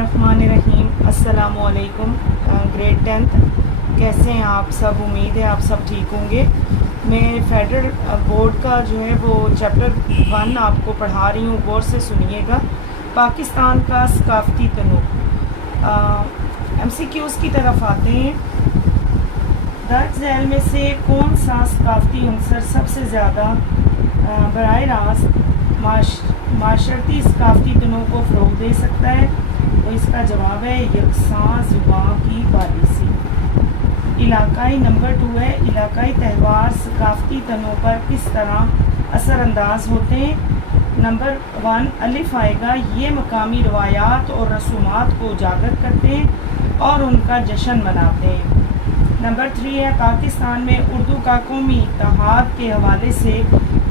बिस्मिल्लाहिर्रहमानिर्रहीम। अस्सलामु अलैकुम। ग्रेड 10th कैसे हैं आप सब? उम्मीद है आप सब ठीक होंगे। मैं फेडरल बोर्ड का जो है वो चैप्टर 1 आपको पढ़ा रही हूँ, गौर से सुनिएगा। पाकिस्तान का सकाफ़ती तनों। MCQs की तरफ आते हैं। दर्ज झैल में से कौन सा सकाफ़ती अंसर सबसे ज़्यादा बराह रास्त माशरती सकाफ़ती तनों को फ़रोग़ दे सकता है? तो इसका जवाब है यकसां ज़ुबां की पॉलिसी। इलाकाई नंबर 2 है, इलाकाई त्यौहार सकाफ़ती तनों पर किस तरह असरअंदाज होते हैं? नंबर 1 अलिफ आएगा, ये मकामी रवायात और रसूमात को उजागर करते हैं और उनका जश्न मनाते हैं। नंबर 3 है, पाकिस्तान में उर्दू का कौमी इत्तेहाद के हवाले से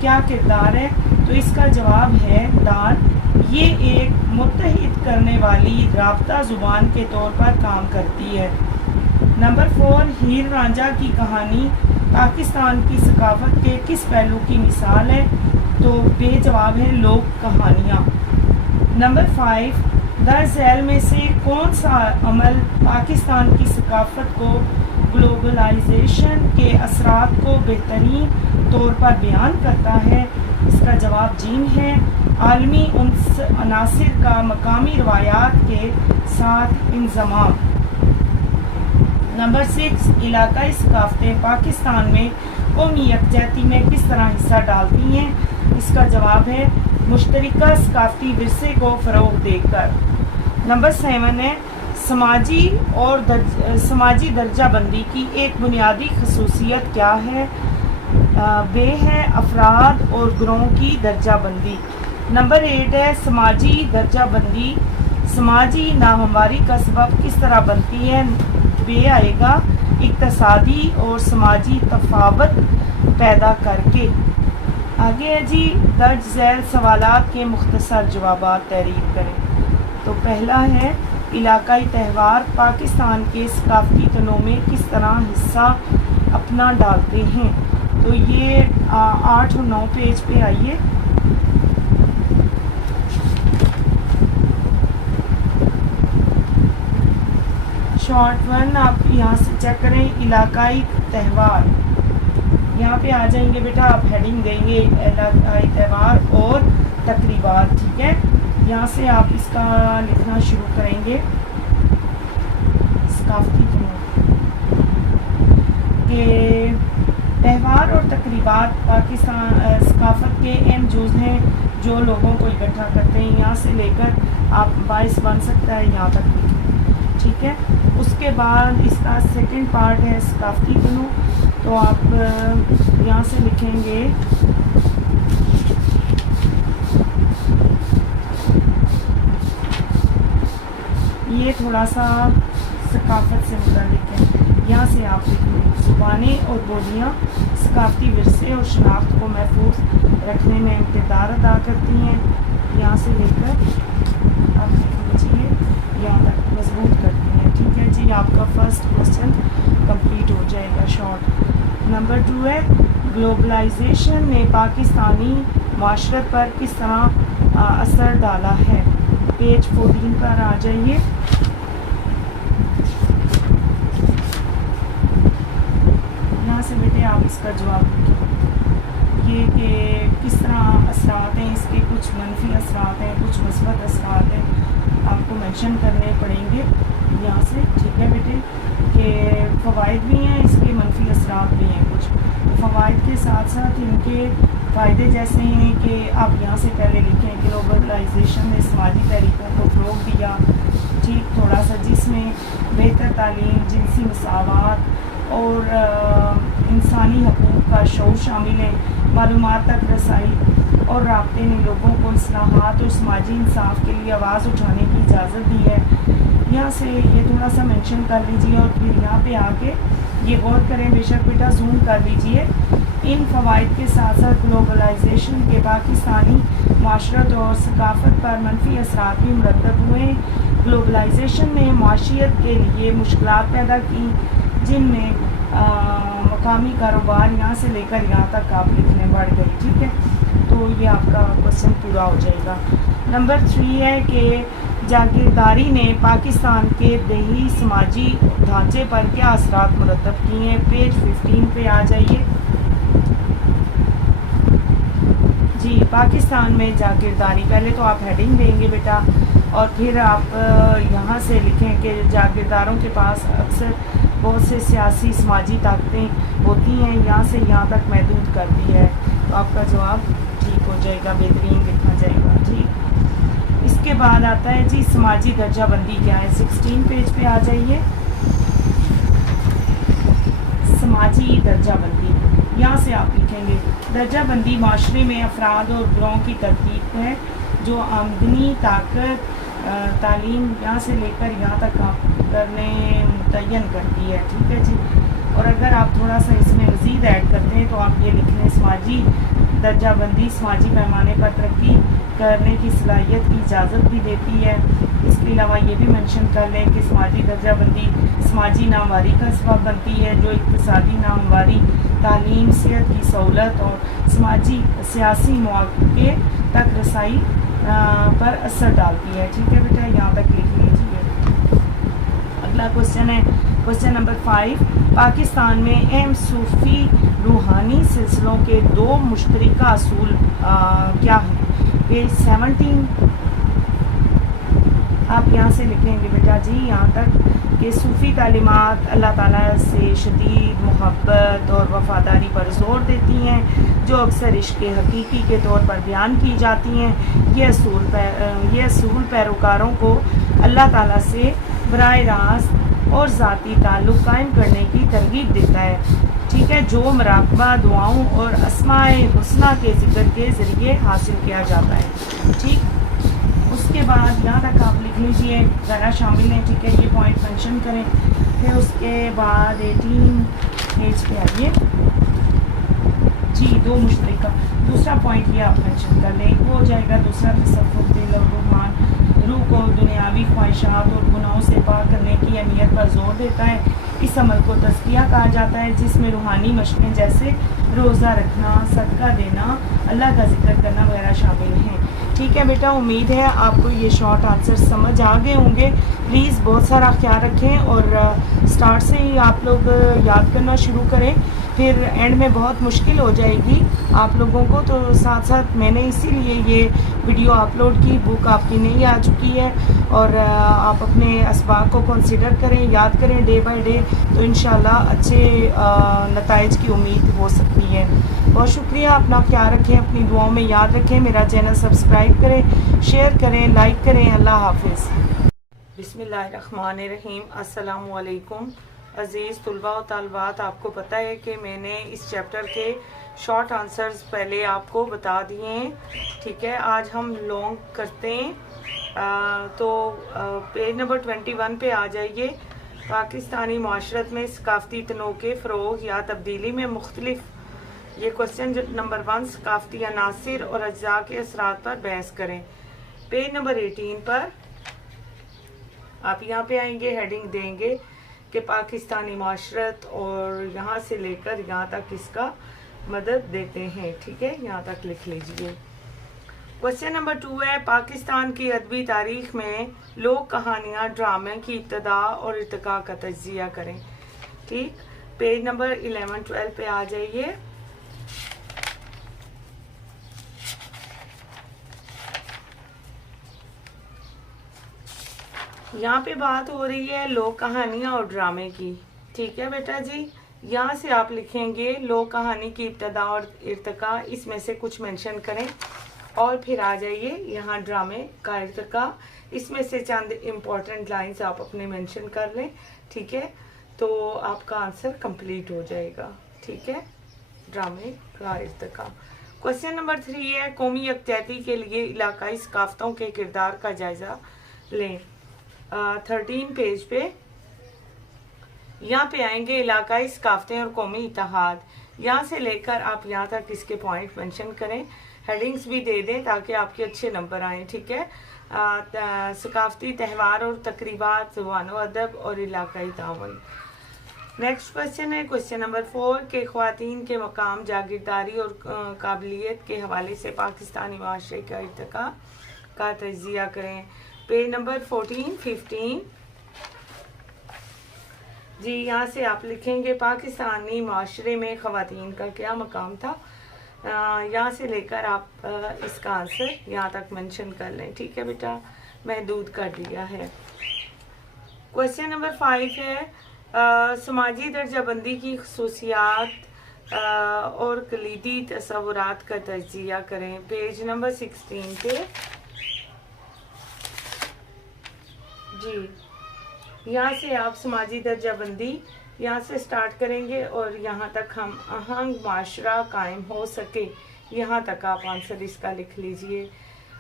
क्या किरदार है? तो इसका जवाब है दाल। ये एक मुत्तहिद करने वाली राब्ता ज़ुबान के तौर पर काम करती है। नंबर 4 हीर रांझा की कहानी पाकिस्तान की सकाफ़त के किस पहलू की मिसाल है? तो बेजवाब है लोक कहानियाँ। नंबर 5 दर्ज झैल में से कौन सा अमल पाकिस्तान की सकाफ़त को ग्लोबलाइजेशन के असरात को बेहतरीन तौर पर बयान करता है? इसका जवाब जीन है। आलमी अनासिर का मकामी रवायात के साथ इंज़माम। नंबर 6 इलाकाई सकाफ़तें पाकिस्तान में कौमी यकजहती में किस तरह हिस्सा डालती हैं? इसका जवाब है मुश्तरका सकाफ़ती विरसे को फ़रोग़ देकर। नंबर 7 है, समाजी दर्जाबंदी की एक बुनियादी खसूसियत क्या है? वे है अफराद और ग्रोह की दर्जाबंदी। नंबर 8 है, समाजी दर्जाबंदी समाजी नाहमवारी का सबब किस तरह बनती है? वे आएगा इक्तसादी और समाजी तफावत पैदा करके। आगे है जी, दर्ज झैल सवालात के मुख्तसर जवाबात तहरीर करें। तो पहला है, इलाकाई त्यौहार पाकिस्तान के सकाफ़ती तनों में किस तरह हिस्सा अपना डालते हैं? तो ये 8 और 9 पेज पे आइए। शॉर्ट 1 आप यहाँ से चेक करें, इलाकाई त्यौहार। यहाँ पे आ जाएंगे बेटा, आप हेडिंग देंगे इलाकाई त्यौहार और तकरीबात, ठीक है। यहाँ से आप इसका लिखना शुरू करेंगे। सकाफ़ती तनों के त्यौहार और तकरीबात पाकिस्तान सकाफ़त के अहम जुज़ हैं जो लोगों को इकट्ठा करते हैं। यहाँ से लेकर आप बाइस बन सकता है यहाँ तक लिखें, ठीक है। उसके बाद इसका सेकंड पार्ट है सकाफ़ती तनों। तो आप यहाँ से लिखेंगे ये थोड़ा सा सकाफ़त से मुताल्लिक़ है। यहाँ से आप लिखेंगे ज़ुबानें और बोलियाँ सकाफ़ती विरसे और शनाख्त को महफूज रखने में किरदार अदा करती हैं। यहाँ से लेकर आप लिख लीजिए यहाँ तक मजबूत करती हैं, ठीक है जी। आपका फर्स्ट क्वेश्चन कंप्लीट हो जाएगा शॉर्ट। नंबर 2 है, ग्लोबलाइजेशन ने पाकिस्तानी माशरत पर किस तरह असर डाला है? पेज 14 पर आ जाइए। यहाँ से बेटे आप इसका जवाब लिखें। ये कि किस तरह असरात हैं, इसके कुछ मनफी असरात हैं, कुछ मस्बत असरात हैं, आपको मेंशन करने पड़ेंगे यहाँ से, ठीक है बेटे। कि फ़वाइद भी हैं, इसके मनफी असरात भी हैं कुछ। तो फ़वाइद के साथ साथ इनके फ़ायदे जैसे हैं कि आप यहाँ से पहले लिखें, ग्लोबलाइजेशन ने समाजी तहरीकों को फ़रोग़ दिया, ठीक, थोड़ा सा, जिसमें बेहतर तालीम, जिनसी मसावत और इंसानी हकूक़ का शऊर शामिल है। मालूमात तक रसाई और राब्ते ने लोगों को इस्लाहात और समाजी इंसाफ के लिए आवाज़ उठाने की इजाज़त दी है। यहाँ से ये थोड़ा सा मेंशन कर लीजिए और फिर यहाँ पे आके ये गौर करें, बेशक बेटा जूम कर लीजिए। इन फ़वाइद के साथ साथ ग्लोबलाइजेशन के पाकिस्तानी माशरत और सकाफ़त पर मनफी असरात भी मुरतब हुए। ग्लोबलाइजेशन ने माशियत के लिए मुश्किलात पैदा की, जिनमें मकामी कारोबार यहाँ से लेकर यहाँ तक आप लिखने बढ़ गई, ठीक है। तो ये आपका क्वेश्चन पूरा हो जाएगा। नंबर 3 है कि जागीरदारी ने पाकिस्तान के देही समाजी ढांचे पर क्या असरात मुरतब किए हैं। पेज 15 पे आ जाइए जी। पाकिस्तान में जागीरदारी, पहले तो आप हेडिंग देंगे बेटा और फिर आप यहाँ से लिखें कि जागीरदारों के पास अक्सर बहुत से सियासी समाजी ताकतें होती हैं, यहाँ से यहाँ तक महदूद कर दी है। तो आपका जवाब ठीक हो जाएगा, बेहतरीन लिखा जाएगा। ठीक, इसके बाद आता है जी समाजी दर्जा बंदी क्या है। 16 पेज पे आ जाइए। समाजी दर्जा बंदी, यहाँ से आप लिखेंगे दर्जा बंदी माशरे में अफराद और ग्रोह की तरतीब है जो आमदनी, ताकत, तालीम यहाँ से लेकर यहाँ तक करने मुतय्यन करती है। ठीक है जी। और अगर आप थोड़ा सा इसमें मज़ीद ऐड करते हैं तो आप ये लिख लें समाजी दर्जा बंदी समाजी पैमाने पर तरक्की करने की सलाहियत की इजाज़त भी देती है। इसके अलावा ये भी मेंशन कर लें कि समाजी दर्जा बंदी समाजी नामवारी का सबब बनती है जो इक़्तिसादी नामवारी, तालीम, सेहत की सहूलत और समाजी सियासी मौक़े तक रसाई पर असर डालती है। ठीक है बेटा, यहाँ तक लिख लीजिए। अगला क्वेश्चन है क्वेश्चन नंबर 5। पाकिस्तान में अहम सूफ़ी रूहानी सिलसिलों के 2 मुश्तरका असूल क्या हैं। पेज 17 आप यहाँ से लिखेंगे बेटा जी यहाँ तक कि सूफ़ी तालीमात अल्लाह ताला से शदीद मोहब्बत और वफ़ादारी पर ज़ोर देती हैं जो अक्सर इश्क़ हकीकी के तौर पर बयान की जाती हैं। ये असूल पैरोकारों को अल्लाह ताला से बराह रास्त और ज़ाती ताल्लुक़ कायम करने की तरगीब देता है। ठीक है, जो मुराक़बा, दुआओं और अस्माए हुस्ना के ज़िक्र के ज़रिए हासिल किया जाता है। ठीक, उसके बाद यहाँ तक आप लिख लीजिए ज़रा शामिल हैं। ठीक है, ये पॉइंट मेंशन करें। फिर उसके बाद 18 पेज पे आइए जी। 2 मुश्तरका, दूसरा पॉइंट ये आप मेंशन कर लें, वो हो जाएगा दूसरा तसव्वुफ़ दिल और रूहान रूह को दुनियावी ख्वाहिशात और गुनाहों से पाक करने की अहमियत पर जोर देता है। इस अमल को तज़किया कहा जाता है जिसमें रूहानी मशक़ें जैसे रोज़ा रखना, सदका देना, अल्लाह का जिक्र करना वगैरह शामिल हैं। ठीक है बेटा, उम्मीद है आपको ये शॉर्ट आंसर समझ आ गए होंगे। प्लीज़ बहुत सारा ख्याल रखें और स्टार्ट से ही आप लोग याद करना शुरू करें, फिर एंड में बहुत मुश्किल हो जाएगी आप लोगों को। तो साथ साथ मैंने इसीलिए ये वीडियो अपलोड की। बुक आपकी नहीं आ चुकी है और आप अपने असबाब को कंसिडर करें, याद करें डे बाय डे, तो इंशाल्लाह अच्छे नताइज की उम्मीद हो सकती है। बहुत शुक्रिया, अपना ख्याल रखें, अपनी दुआओं में याद रखें। मेरा चैनल सब्सक्राइब करें, शेयर करें, लाइक करें। अल्लाह हाफिज़। बिस्मिल्लाहिर्रहमानिर्रहीम। अस्सलामु अलैकुम अज़ीज़ तुलबा और तालबात, आपको पता है कि मैंने इस चैप्टर के शॉर्ट आंसर्स पहले आपको बता दिए हैं। ठीक है, आज हम लॉन्ग करते हैं। पेज नंबर 21 पे आ जाइए। पाकिस्तानी माशरत में सकाफ़ती तनों के फ़रोग़ या तब्दीली में मुख्तलिफ, ये क्वेश्चन नंबर 1 सकाफ़ती अनासिर और अज्जा के असरात पर बहस करें। पेज नंबर 18 पर आप यहाँ पे आएंगे, हेडिंग देंगे कि पाकिस्तानी माशरत और यहाँ से लेकर यहाँ तक इसका मदद देते हैं। ठीक है, यहाँ तक लिख लीजिए। क्वेश्चन नंबर 2 है पाकिस्तान की अदबी तारीख में लोक कहानियाँ ड्रामे की इब्तदा और इर्तिका का तज्जिया करें। ठीक, पेज नंबर 11-12 पे आ जाइए। यहाँ पे बात हो रही है लोक कहानियाँ और ड्रामे की। ठीक है बेटा जी, यहाँ से आप लिखेंगे लोक कहानी की इब्तदा और इर्तिका, इसमें से कुछ मेंशन करें और फिर आ जाइए यहाँ ड्रामे का इर्तिका, इसमें से चंद इम्पोर्टेंट लाइंस आप अपने मेंशन कर लें। ठीक है, तो आपका आंसर कंप्लीट हो जाएगा। ठीक है, ड्रामे का इर्तिका। क्वेश्चन नंबर 3 है कौमी यकजहती के लिए इलाकाई सकाफ़तों के किरदार का जायज़ा लें। 13 पेज पे यहाँ पे आएंगे इलाकाई सकाफ़तें और कौमी इत्तेहाद। यहाँ से लेकर आप यहाँ तक इसके पॉइंट मेंशन करें, हेडिंग्स भी दे दें ताकि आपके अच्छे नंबर आएँ। ठीक है, सकाफ़ती त्यौहार और तकरीबात, ज़ुबान व अदब और इलाकाई ताउन। नेक्स्ट क्वेश्चन है क्वेश्चन नंबर 4 के ख़वातीन के मकाम, जागीरदारी और काबिलियत के हवाले से पाकिस्तानी माशरे का इर्तिका का तज्ज़िया करें। पेज नंबर 14, 15 जी, यहाँ से आप लिखेंगे पाकिस्तानी माशरे में ख़वातीन का क्या मकाम था। यहाँ से लेकर आप इसका आंसर यहाँ तक मेंशन कर लें। ठीक है बेटा, महदूद कर दिया है। क्वेश्चन नंबर 5 है समाजी दर्जाबंदी की खसूसियात और कलीदी तस्वुरात का तज्जिया करें। पेज नंबर 16 पे जी, यहाँ से आप समाजी दर्जाबंदी यहाँ से स्टार्ट करेंगे और यहाँ तक हम आहंग माशरा कायम हो सके, यहाँ तक आप आंसर इसका लिख लीजिए।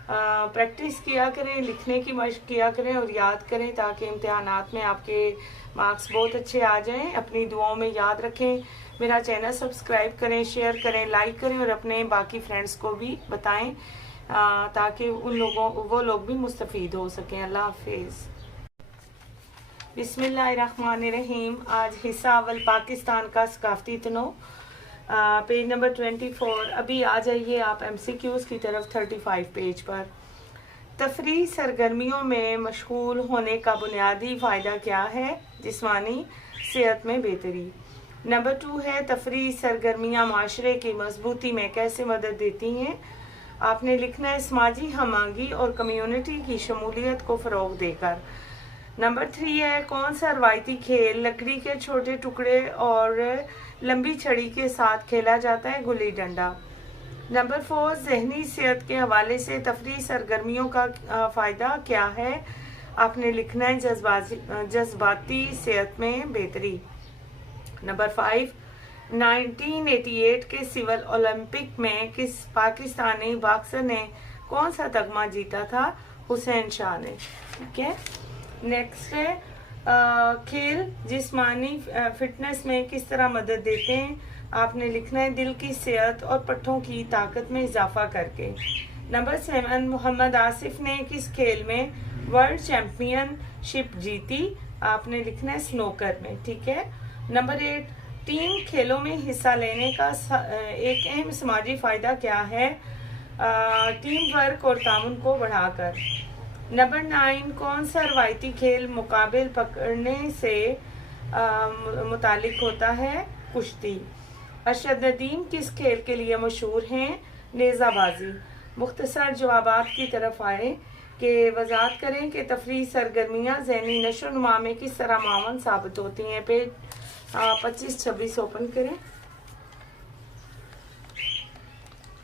प्रैक्टिस किया करें, लिखने की मशक किया करें और याद करें ताकि इम्तिहानात में आपके मार्क्स बहुत अच्छे आ जाएं। अपनी दुआओं में याद रखें। मेरा चैनल सब्सक्राइब करें, शेयर करें, लाइक करें और अपने बाकी फ्रेंड्स को भी बताएं ताकि वो लोग भी मुस्तफ़ीद हो सकें। अल्लाह हाफिज़। बिस्मिल्लाहिर्रहमानिर्रहीम। आज हिस्सा अव्वल पाकिस्तान का सकाफती तनों, पेज नंबर 24। अभी आ जाइए आप MCQs की तरफ 35 पेज पर। तफरीह सरगर्मियों में मशगूल होने का बुनियादी फ़ायदा क्या है? जिस्मानी सेहत में बेहतरी। नंबर 2 है तफरीह सरगर्मियाँ माशरे की मजबूती में कैसे मदद देती हैं? आपने लिखना है समाजी हमआहंगी और कम्युनिटी की शमूलियत को फ़रोग देकर। नंबर 3 है कौन सा रवायती खेल लकड़ी के छोटे टुकड़े और लंबी छड़ी के साथ खेला जाता है? गुल्ली डंडा। नंबर 4 जहनी सेहत के हवाले से तफरीह सरगर्मियों का फ़ायदा क्या है? आपने लिखना है जज्बाती सेहत में बेहतरी। नंबर 5 1988 के सिविल ओलंपिक में किस पाकिस्तानी बॉक्सर ने कौन सा तगमा जीता था? हुसैन शाह ने। ठीक है, नेक्स्ट है खेल जिस्मानी फिटनेस में किस तरह मदद देते हैं? आपने लिखना है दिल की सेहत और पट्ठों की ताकत में इजाफा करके। नंबर 7 मोहम्मद आसिफ ने किस खेल में वर्ल्ड चैम्पियनशिप जीती? आपने लिखना है स्नोकर में। ठीक है। नंबर 8 टीम खेलों में हिस्सा लेने का एक अहम समाजी फ़ायदा क्या है? टीम वर्क और ताउन को बढ़ाकर। नंबर 9 कौन सा रवायती खेल मुकाबिल पकड़ने से मुतालिक होता है? कुश्ती। अरशद नदीम किस खेल के लिए मशहूर हैं? नेज़ाबाजी। मुख्तसर जवाबात की तरफ आए कि वजाहत करें कि तफरीह सरगर्मियाँ ज़हनी नशोनुमा में किस तरह मावन साबित होती हैं। पेज 25-26 ओपन करें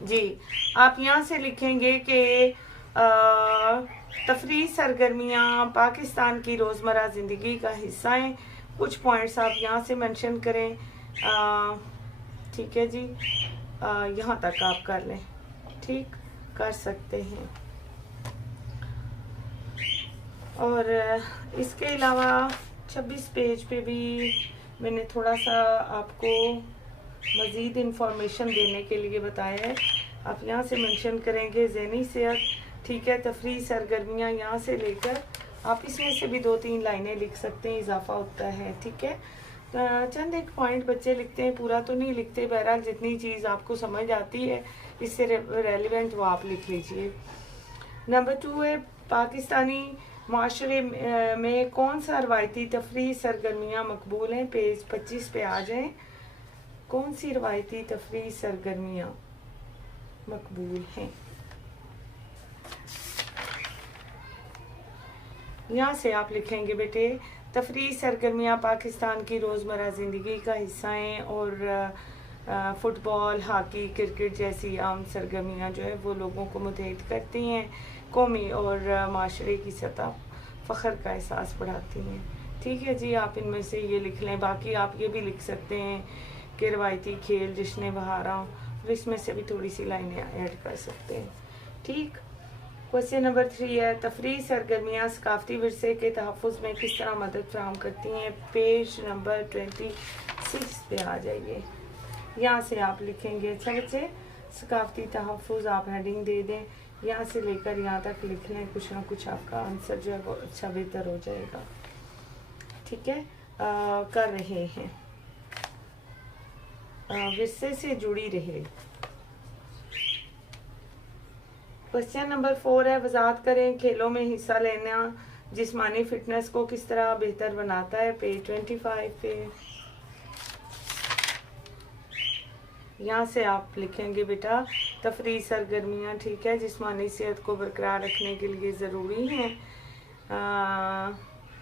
जी। आप यहाँ से लिखेंगे कि तफरीह सरगर्मियाँ पाकिस्तान की रोज़मर्रा ज़िंदगी का हिस्सा हैं। कुछ पॉइंट्स आप यहाँ से मेंशन करें। ठीक है जी, यहाँ तक आप कर लें। ठीक कर सकते हैं। और इसके अलावा 26 पेज पे भी मैंने थोड़ा सा आपको मज़ीद इंफॉर्मेशन देने के लिए बताया है। आप यहाँ से मेंशन करेंगे ज़हनी सेहत। ठीक है, तफरीह सरगर्मियाँ यहाँ से लेकर आप इसमें से भी 2-3 लाइनें लिख सकते हैं, इजाफा होता है। ठीक है, चंद एक पॉइंट बच्चे लिखते हैं, पूरा तो नहीं लिखते। बहरहाल जितनी चीज़ आपको समझ आती है इससे रेलिवेंट वो आप लिख लीजिए। नंबर 2 है पाकिस्तानी माशरे में कौन सा रवायती तफरीह सरगर्मियाँ मकबूल हैं? पेज 25 पे आ जाएं। कौन सी रवायती तफरीह सरगर्मियाँ मकबूल हैं? यहाँ से आप लिखेंगे बेटे तफरीह सरगर्मियाँ पाकिस्तान की रोज़मर्रा ज़िंदगी का हिस्सा हैं और फ़ुटबॉल, हॉकी, क्रिकेट जैसी आम सरगर्मियाँ जो है वो लोगों को मुतहद करती हैं, कौमी और माशरे की सतह फ़ख्र का एहसास बढ़ाती हैं। ठीक है जी, आप इनमें से ये लिख लें। बाकी आप ये भी लिख सकते हैं कि रवायती खेल जश्न बहारां, और इसमें से भी थोड़ी सी लाइनें ऐड कर सकते हैं। ठीक। क्वेश्चन नंबर 3 है तफरीह सरगर्मियाँ सकाफती विरसे के तहफ़्फ़ुज़ में किस तरह मदद फ़राहम करती हैं? पेज नंबर 26 पे आ जाइए। यहाँ से आप लिखेंगे। अच्छा बच्चे, सकाफती तहफ़्फ़ुज़ आप हेडिंग दे दें, यहाँ से लेकर यहाँ तक लिख लें। कुछ ना कुछ आपका आंसर जो है वो अच्छा बेहतर हो जाएगा। ठीक है, कर रहे हैं विरसे से जुड़ी रहे। क्वेश्चन नंबर 4 है, वजाहत करें खेलों में हिस्सा लेना जिस्मानी फिटनेस को किस तरह बेहतर बनाता है। पेज 25 पे यहाँ से आप लिखेंगे बेटा तफरीह सरगर्मियाँ, ठीक है, जिस्मानी सेहत को बरकरार रखने के लिए ज़रूरी हैं।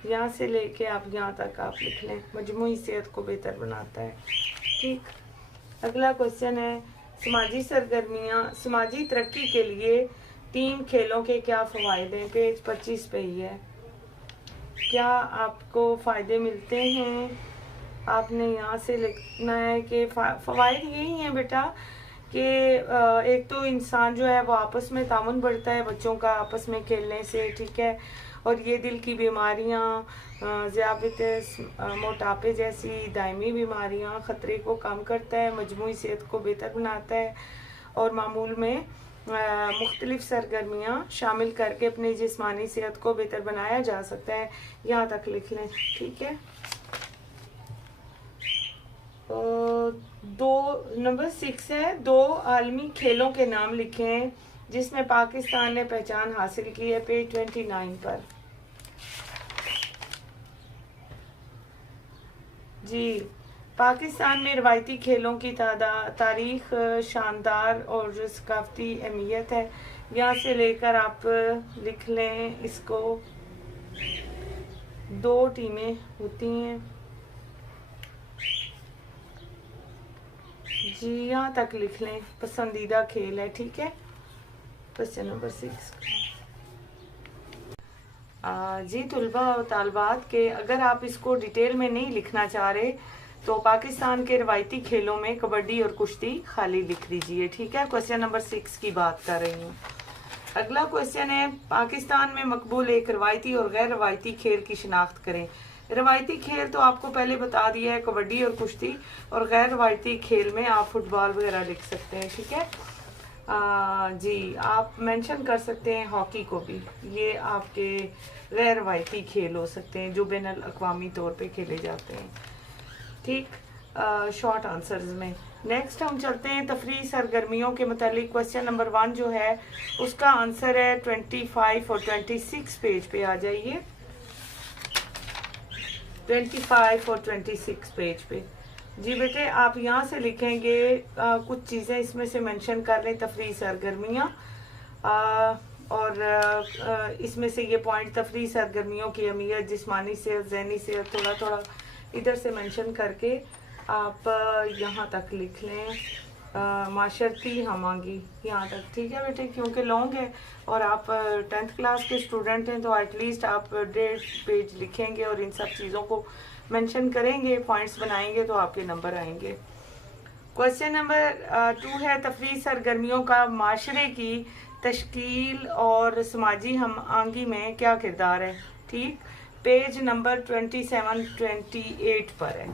यहाँ से लेके आप यहाँ तक आप लिख लें, मजमूई सेहत को बेहतर बनाता है। ठीक, अगला क्वेश्चन है, समाजी सरगर्मियाँ समाजी तरक्की के लिए टीम खेलों के क्या फ़वायद हैं। पेज 25 पे ही है। क्या आपको फ़ायदे मिलते हैं, आपने यहाँ से लिखना है कि फ़वायद यही हैं बेटा कि एक तो इंसान जो है वो आपस में तामुन बढ़ता है बच्चों का आपस में खेलने से, ठीक है, और ये दिल की बीमारियाँ, ज़ियाबतीस, मोटापे जैसी दायमी बीमारियाँ ख़तरे को कम करता है, मजमूई सेहत को बेहतर बनाता है और मामूल में मुख्तलिफ सरगर्मियाँ शामिल करके अपनी जिस्मानी सेहत को बेहतर बनाया जा सकता है। यहाँ तक लिख लें, ठीक है। नंबर 6 है, 2 आलमी खेलों के नाम लिखें जिसमें पाकिस्तान ने पहचान हासिल की है। पेज 29 पर जी, पाकिस्तान में रवायती खेलों की तारीख शानदार और सकाफती अहमियत है। यहाँ से लेकर आप लिख लें इसको, 2 टीमें होती हैं जी, यहाँ तक लिख लें, पसंदीदा खेल है, ठीक है। क्वेश्चन नंबर 6 जी तुलबा और तालबात के अगर आप इसको डिटेल में नहीं लिखना चाह रहे तो पाकिस्तान के रवायती खेलों में कबड्डी और कुश्ती खाली लिख दीजिए, ठीक है। क्वेश्चन नंबर 6 की बात कर रही हूँ। अगला क्वेश्चन है, पाकिस्तान में मकबूल एक रवायती और गैर रवायती खेल की शिनाख्त करें। रवायती खेल तो आपको पहले बता दिया है, कबड्डी और कुश्ती, और गैर रवायती खेल में आप फुटबॉल वगैरह लिख सकते हैं, ठीक है। जी, आप मेंशन कर सकते हैं हॉकी को भी, ये आपके गैर रवायती खेल हो सकते हैं जो बैनुल अक़वामी तौर पे खेले जाते हैं, ठीक। शॉर्ट आंसर्स में नेक्स्ट हम चलते हैं तफरीह सरगर्मियों के मुतालिक। क्वेश्चन नंबर 1 जो है उसका आंसर है 25 और 26 पेज पे आ जाइए, 25 और 26 पेज पे जी बेटे। आप यहाँ से लिखेंगे कुछ चीज़ें इसमें से मेंशन कर लें, तफरीह सरगर्मियाँ, और इसमें से ये पॉइंट तफरीह सरगर्मियों की अहमियत, जिस्मानी सेहत, ज़हनी सेहत, थोड़ा थोड़ा इधर से मेंशन करके आप यहाँ तक लिख लें, माशरती हमागी, यहाँ तक, ठीक है बेटे, क्योंकि लॉन्ग है और आप 10th क्लास के स्टूडेंट हैं तो एटलीस्ट आप 1.5 पेज लिखेंगे और इन सब चीज़ों को मेंशन करेंगे, पॉइंट्स बनाएंगे तो आपके नंबर आएंगे। क्वेश्चन नंबर 2 है, तफरीह सरगर्मियों का माशरे की तश्कील और समाजी हम आंगी में क्या किरदार है, ठीक। पेज नंबर 27-28 पर है,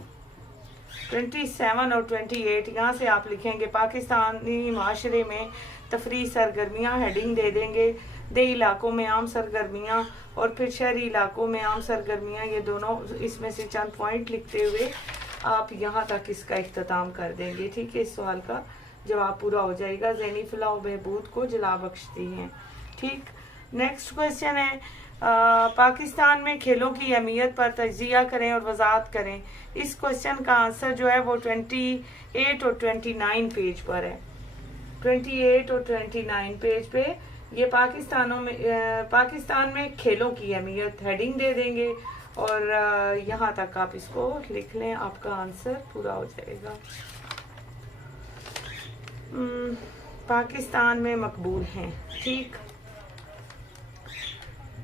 27 और 28। यहाँ से आप लिखेंगे पाकिस्तानी माशरे में तफरीह सरगर्मियाँ, हेडिंग दे देंगे, देही इलाकों में आम सरगर्मियाँ और फिर शहरी इलाकों में आम सरगर्मियाँ, ये दोनों इसमें से चंद पॉइंट लिखते हुए आप यहाँ तक इसका इख्तिताम कर देंगे, ठीक है। इस सवाल का जवाब पूरा हो जाएगा। ज़हनी फलाह व बहबूद को जला बख्शती हैं, ठीक। नेक्स्ट क्वेश्चन है, पाकिस्तान में खेलों की अहमियत पर तज्जिया करें और वजाहत करें। इस क्वेश्चन का आंसर जो है वो 28 और 29 पेज पर है, 28 और 29 पेज पे ये पाकिस्तान में खेलों की अहमियत, हेडिंग दे देंगे और यहाँ तक आप इसको लिख लें, आपका आंसर पूरा हो जाएगा। पाकिस्तान में मकबूल हैं, ठीक।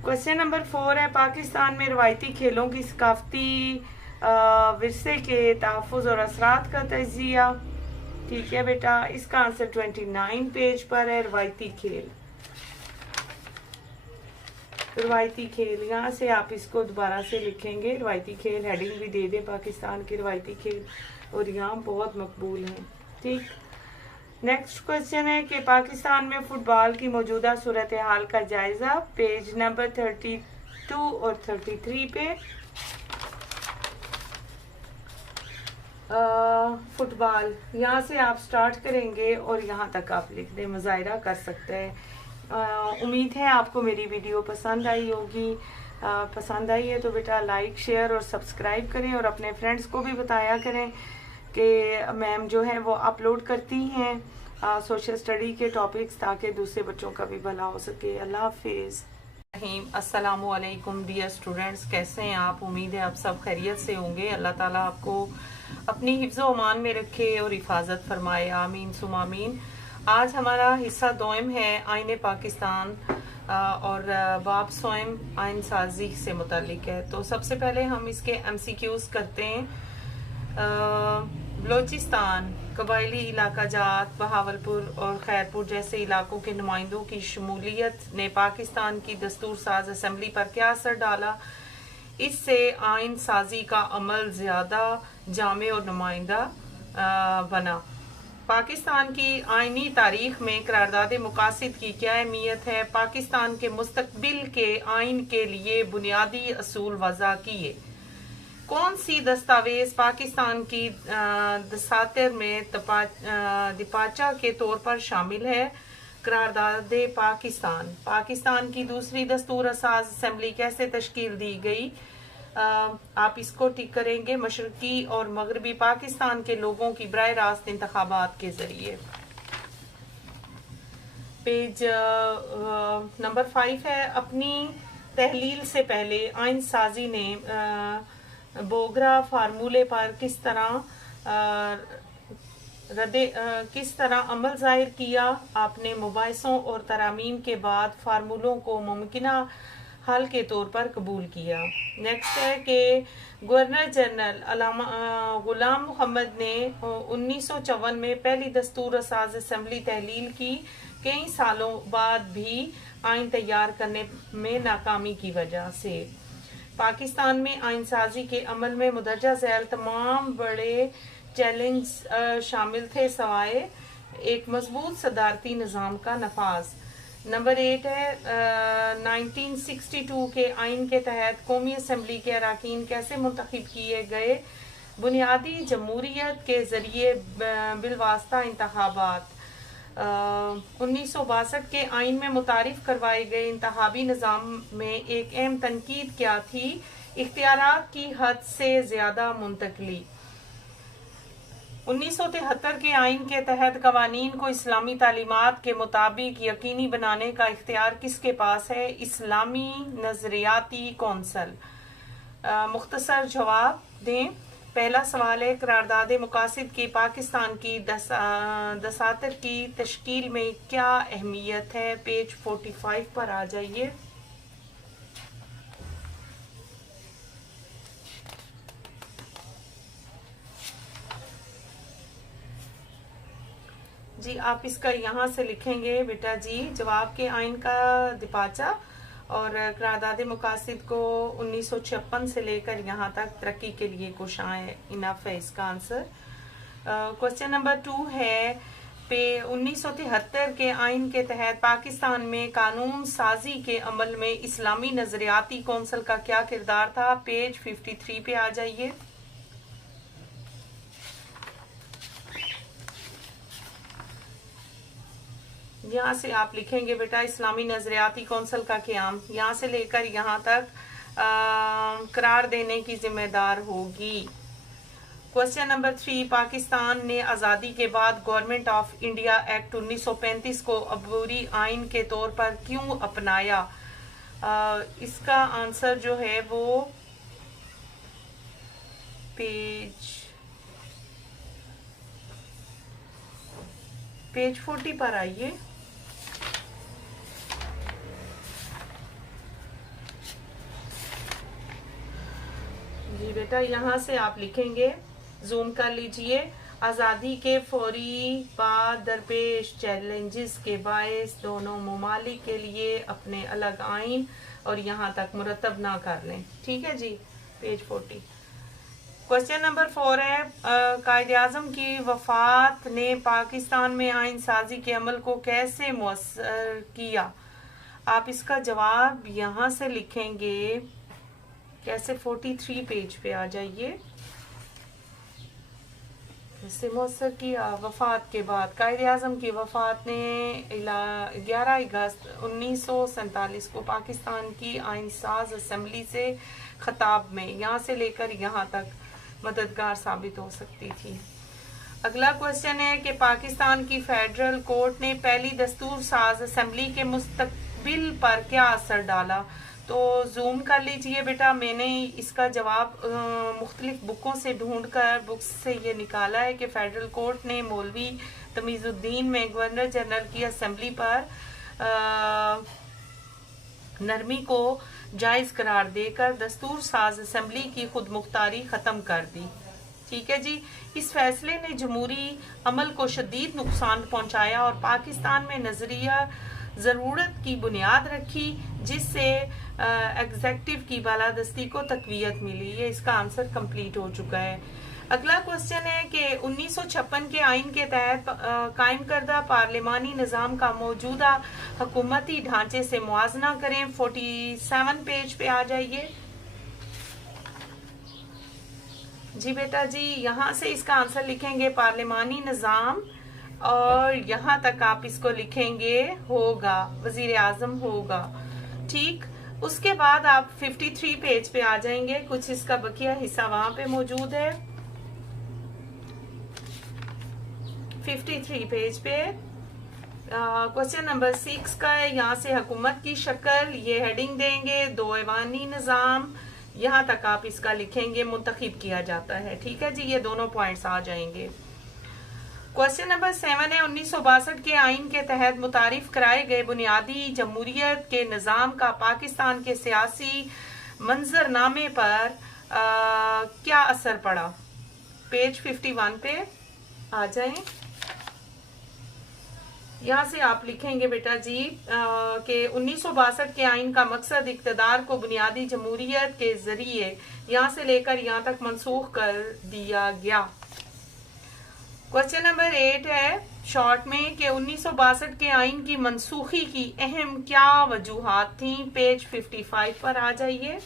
क्वेश्चन नंबर 4 है, पाकिस्तान में रवायती खेलों की सकाफती विरसे के तहफ़्फ़ुज़ और असरात का तज्ज़िया, ठीक है बेटा। इसका आंसर 29 पेज पर है, रवायती खेल, रवायती खेल। यहाँ से आप इसको दोबारा से लिखेंगे, रवायती खेल, हेडिंग भी दे दें पाकिस्तान के रवायती खेल, और यहाँ बहुत मकबूल हैं, ठीक। नेक्स्ट क्वेश्चन है कि पाकिस्तान में फुटबॉल की मौजूदा सूरत हाल का जायजा, पेज नंबर 32 और 33 पे। फुटबॉल, यहाँ से आप स्टार्ट करेंगे और यहाँ तक आप लिख दें, मुज़ाहिरा कर सकते हैं उम्मीद है आपको मेरी वीडियो पसंद आई होगी। पसंद आई है तो बेटा लाइक शेयर और सब्सक्राइब करें और अपने फ्रेंड्स को भी बताया करें कि मैम जो है वो अपलोड करती हैं सोशल स्टडी के टॉपिक्स, ताकि दूसरे बच्चों का भी भला हो सके। अल्लाह हाफिज़। अस्सलामु अलैकुम डियर स्टूडेंट्स, कैसे हैं आप? उम्मीद है आप सब खैरियत से होंगे। अल्लाह ताला आपको अपनी हिफ्ज़ व अमान में रखे और हिफाजत फरमाए, आमीन सुम आमीन। आज हमारा हिस्सा दोम है आइन पाकिस्तान और बाब सोम आइन साजी से मुतालिक है। तो सबसे पहले हम इसके MCQs करते हैं। बलोचिस्तान, कबायली इलाका जात, बहावलपुर और खैरपुर जैसे इलाकों के नुमाइंदों की शमूलियत ने पाकिस्तान की दस्तूर साज असम्बली पर क्या असर डाला? इससे आइन साजी का अमल ज़्यादा जामे और नुमाइंदा बना। पाकिस्तान की आइनी तारीख में करारदाद मकासिद की क्या अहमियत है? पाकिस्तान के मुस्तकबिल के आइन के लिए बुनियादी असूल वज़ा किए। कौन सी दस्तावेज पाकिस्तान की दसातिर में दिपाचा के तौर पर शामिल है? करारदाद पाकिस्तान। पाकिस्तान की दूसरी दस्तूर साज असम्बली कैसे तश्कील दी गई? आप इसको टिक करेंगे। मशरकी और मगरबी पाकिस्तान के लोगों की बराह रास्त इंतखाबात के जरिए। पेज नंबर 5 है। अपनी तहलील से पहले आइन साजी ने बोगरा फार्मूले पर किस तरह अमल जाहिर किया? आपने मुबाहिसों और तरामीम के बाद फार्मूलों को मुमकिना हल के तौर पर कबूल किया। नेक्स्ट है कि गवर्नर जनरल गुलाम मोहम्मद ने 1954 में पहली दस्तूर साज असम्बली तहलील की। कई सालों बाद भी आइन तैयार करने में नाकामी की वजह से पाकिस्तान में आइन साजी के अमल में मुदर्जा झैल तमाम बड़े चैलेंज शामिल थे, सवाए एक मजबूत सदारती निज़ाम का नफाज। नंबर 8 है 1962 के आइन के तहत कौमी असम्बली के अरकान कैसे मुंतखब किए गए? बुनियादी जमहूरियत के जरिए बिलवास्ता इंतखाबात। 1962 के आइन में मुतारिफ करवाए गए इंतखाबी निज़ाम में एक अहम तनकीद क्या थी? इख्तियारात की हद से ज़्यादा मुंतकली। 1973 के आइन के तहत कवानीन को इस्लामी तालीमात के मुताबिक यकीनी बनाने का इख्तियार किसके पास है? इस्लामी नजरियाती कौंसल। मुख्तसर जवाब दें। पहला सवाल है, करारदाद मकासिद की पाकिस्तान की दसातिर की तश्कील में क्या अहमियत है? पेज 45 पर आ जाइए। जी आप इसका यहाँ से लिखेंगे बेटा जी। जवाब के आइन का दिपाचा और करारदाद मकासिद को 1956 से लेकर यहाँ तक तरक्की के लिए कोशाएं इनफ है इसका आंसर। क्वेश्चन नंबर 2 है पे 1973 के आइन के तहत पाकिस्तान में कानून साजी के अमल में इस्लामी नजरियाती कौंसल का क्या किरदार था? पेज 53 पे आ जाइए। यहाँ से आप लिखेंगे बेटा इस्लामी नजरियाती कौंसल का क़याम यहाँ से लेकर यहाँ तक करार देने की जिम्मेदार होगी। क्वेश्चन नंबर 3, पाकिस्तान ने आज़ादी के बाद गवर्नमेंट ऑफ इंडिया एक्ट 1935 को अबूरी आइन के तौर पर क्यों अपनाया? इसका आंसर जो है वो पेज 40 पर आइए। जी बेटा यहाँ से आप लिखेंगे, जूम कर लीजिए। आज़ादी के फौरी बाद दरपेश चैलेंजेस के बायस दोनों ममालिक के लिए अपने अलग आइन और यहाँ तक मुरतब ना कर लें। ठीक है जी, पेज 40। क्वेश्चन नंबर 4 है कायद-ए-आज़म की वफात ने पाकिस्तान में आइन साजी के अमल को कैसे मुअस्सर किया? आप इसका जवाब यहाँ से लिखेंगे कैसे, 43 पेज पे आ जाइए। सिमोसर की वफ़ात के बाद कायदे आज़म की वफ़ात ने 11 अगस्त 1947 को पाकिस्तान की आइन साज असम्बली से खिताब में यहाँ से लेकर यहाँ तक मददगार साबित हो सकती थी। अगला क्वेश्चन है कि पाकिस्तान की फेडरल कोर्ट ने पहली दस्तूर साज असम्बली के मुस्तकबिल पर क्या असर डाला। तो जूम कर लीजिए बेटा, मैंने इसका जवाब मुख्तलिफ बुकों से ढूंढ कर बुक्स से ये निकाला है कि फेडरल कोर्ट ने मौलवी तमीज़ुद्दीन में गवर्नर जनरल की असम्बली पर नरमी को जायज़ करार देकर दस्तूर साज असम्बली की खुद मुख्तारी ख़त्म कर दी। ठीक है जी। इस फैसले ने जमहूरी अमल को शदीद नुकसान पहुंचाया और पाकिस्तान में नजरिया ज़रूरत की बुनियाद रखी, जिससे एग्जेक्टिव की बालादस्ती को तकवीयत मिली। ये इसका आंसर कंप्लीट हो चुका है। अगला क्वेश्चन है कि 1956 के आइन के तहत कायम करदा पार्लिमानी निज़ाम का मौजूदा हुकूमती ढांचे से मुआजना करें। 47 पेज पे आ जाइए जी बेटा जी। यहाँ से इसका आंसर लिखेंगे पार्लिमानी निज़ाम और यहाँ तक आप इसको लिखेंगे होगा, वजीर आजम होगा। ठीक, उसके बाद आप 53 पेज पे आ जाएंगे, कुछ इसका बकिया हिस्सा वहां पे मौजूद है। 53 पेज पे क्वेश्चन नंबर 6 का है। यहाँ से हुकूमत की शक्ल, ये हेडिंग देंगे, दो ऐवानी निज़ाम, यहाँ तक आप इसका लिखेंगे मुंतखब किया जाता है। ठीक है जी, ये दोनों पॉइंट्स आ जाएंगे। क्वेश्चन नंबर 7 है 1962 के आइन के तहत मुतारिफ कराए गए बुनियादी जमहूरियत के निज़ाम का पाकिस्तान के सियासी मंजरनामे पर क्या असर पड़ा। पेज 51 पे आ जाएं। यहाँ से आप लिखेंगे बेटा जी कि 1962 के आइन का मकसद इक़्तिदार को बुनियादी जमहूरियत के जरिए यहाँ से लेकर यहाँ तक मनसूख कर दिया गया। क्वेश्चन नंबर 8 है शॉर्ट में कि 1962 के आइन की मनसूखी की अहम क्या वजूहात थी। पेज 55 पर आ जाइए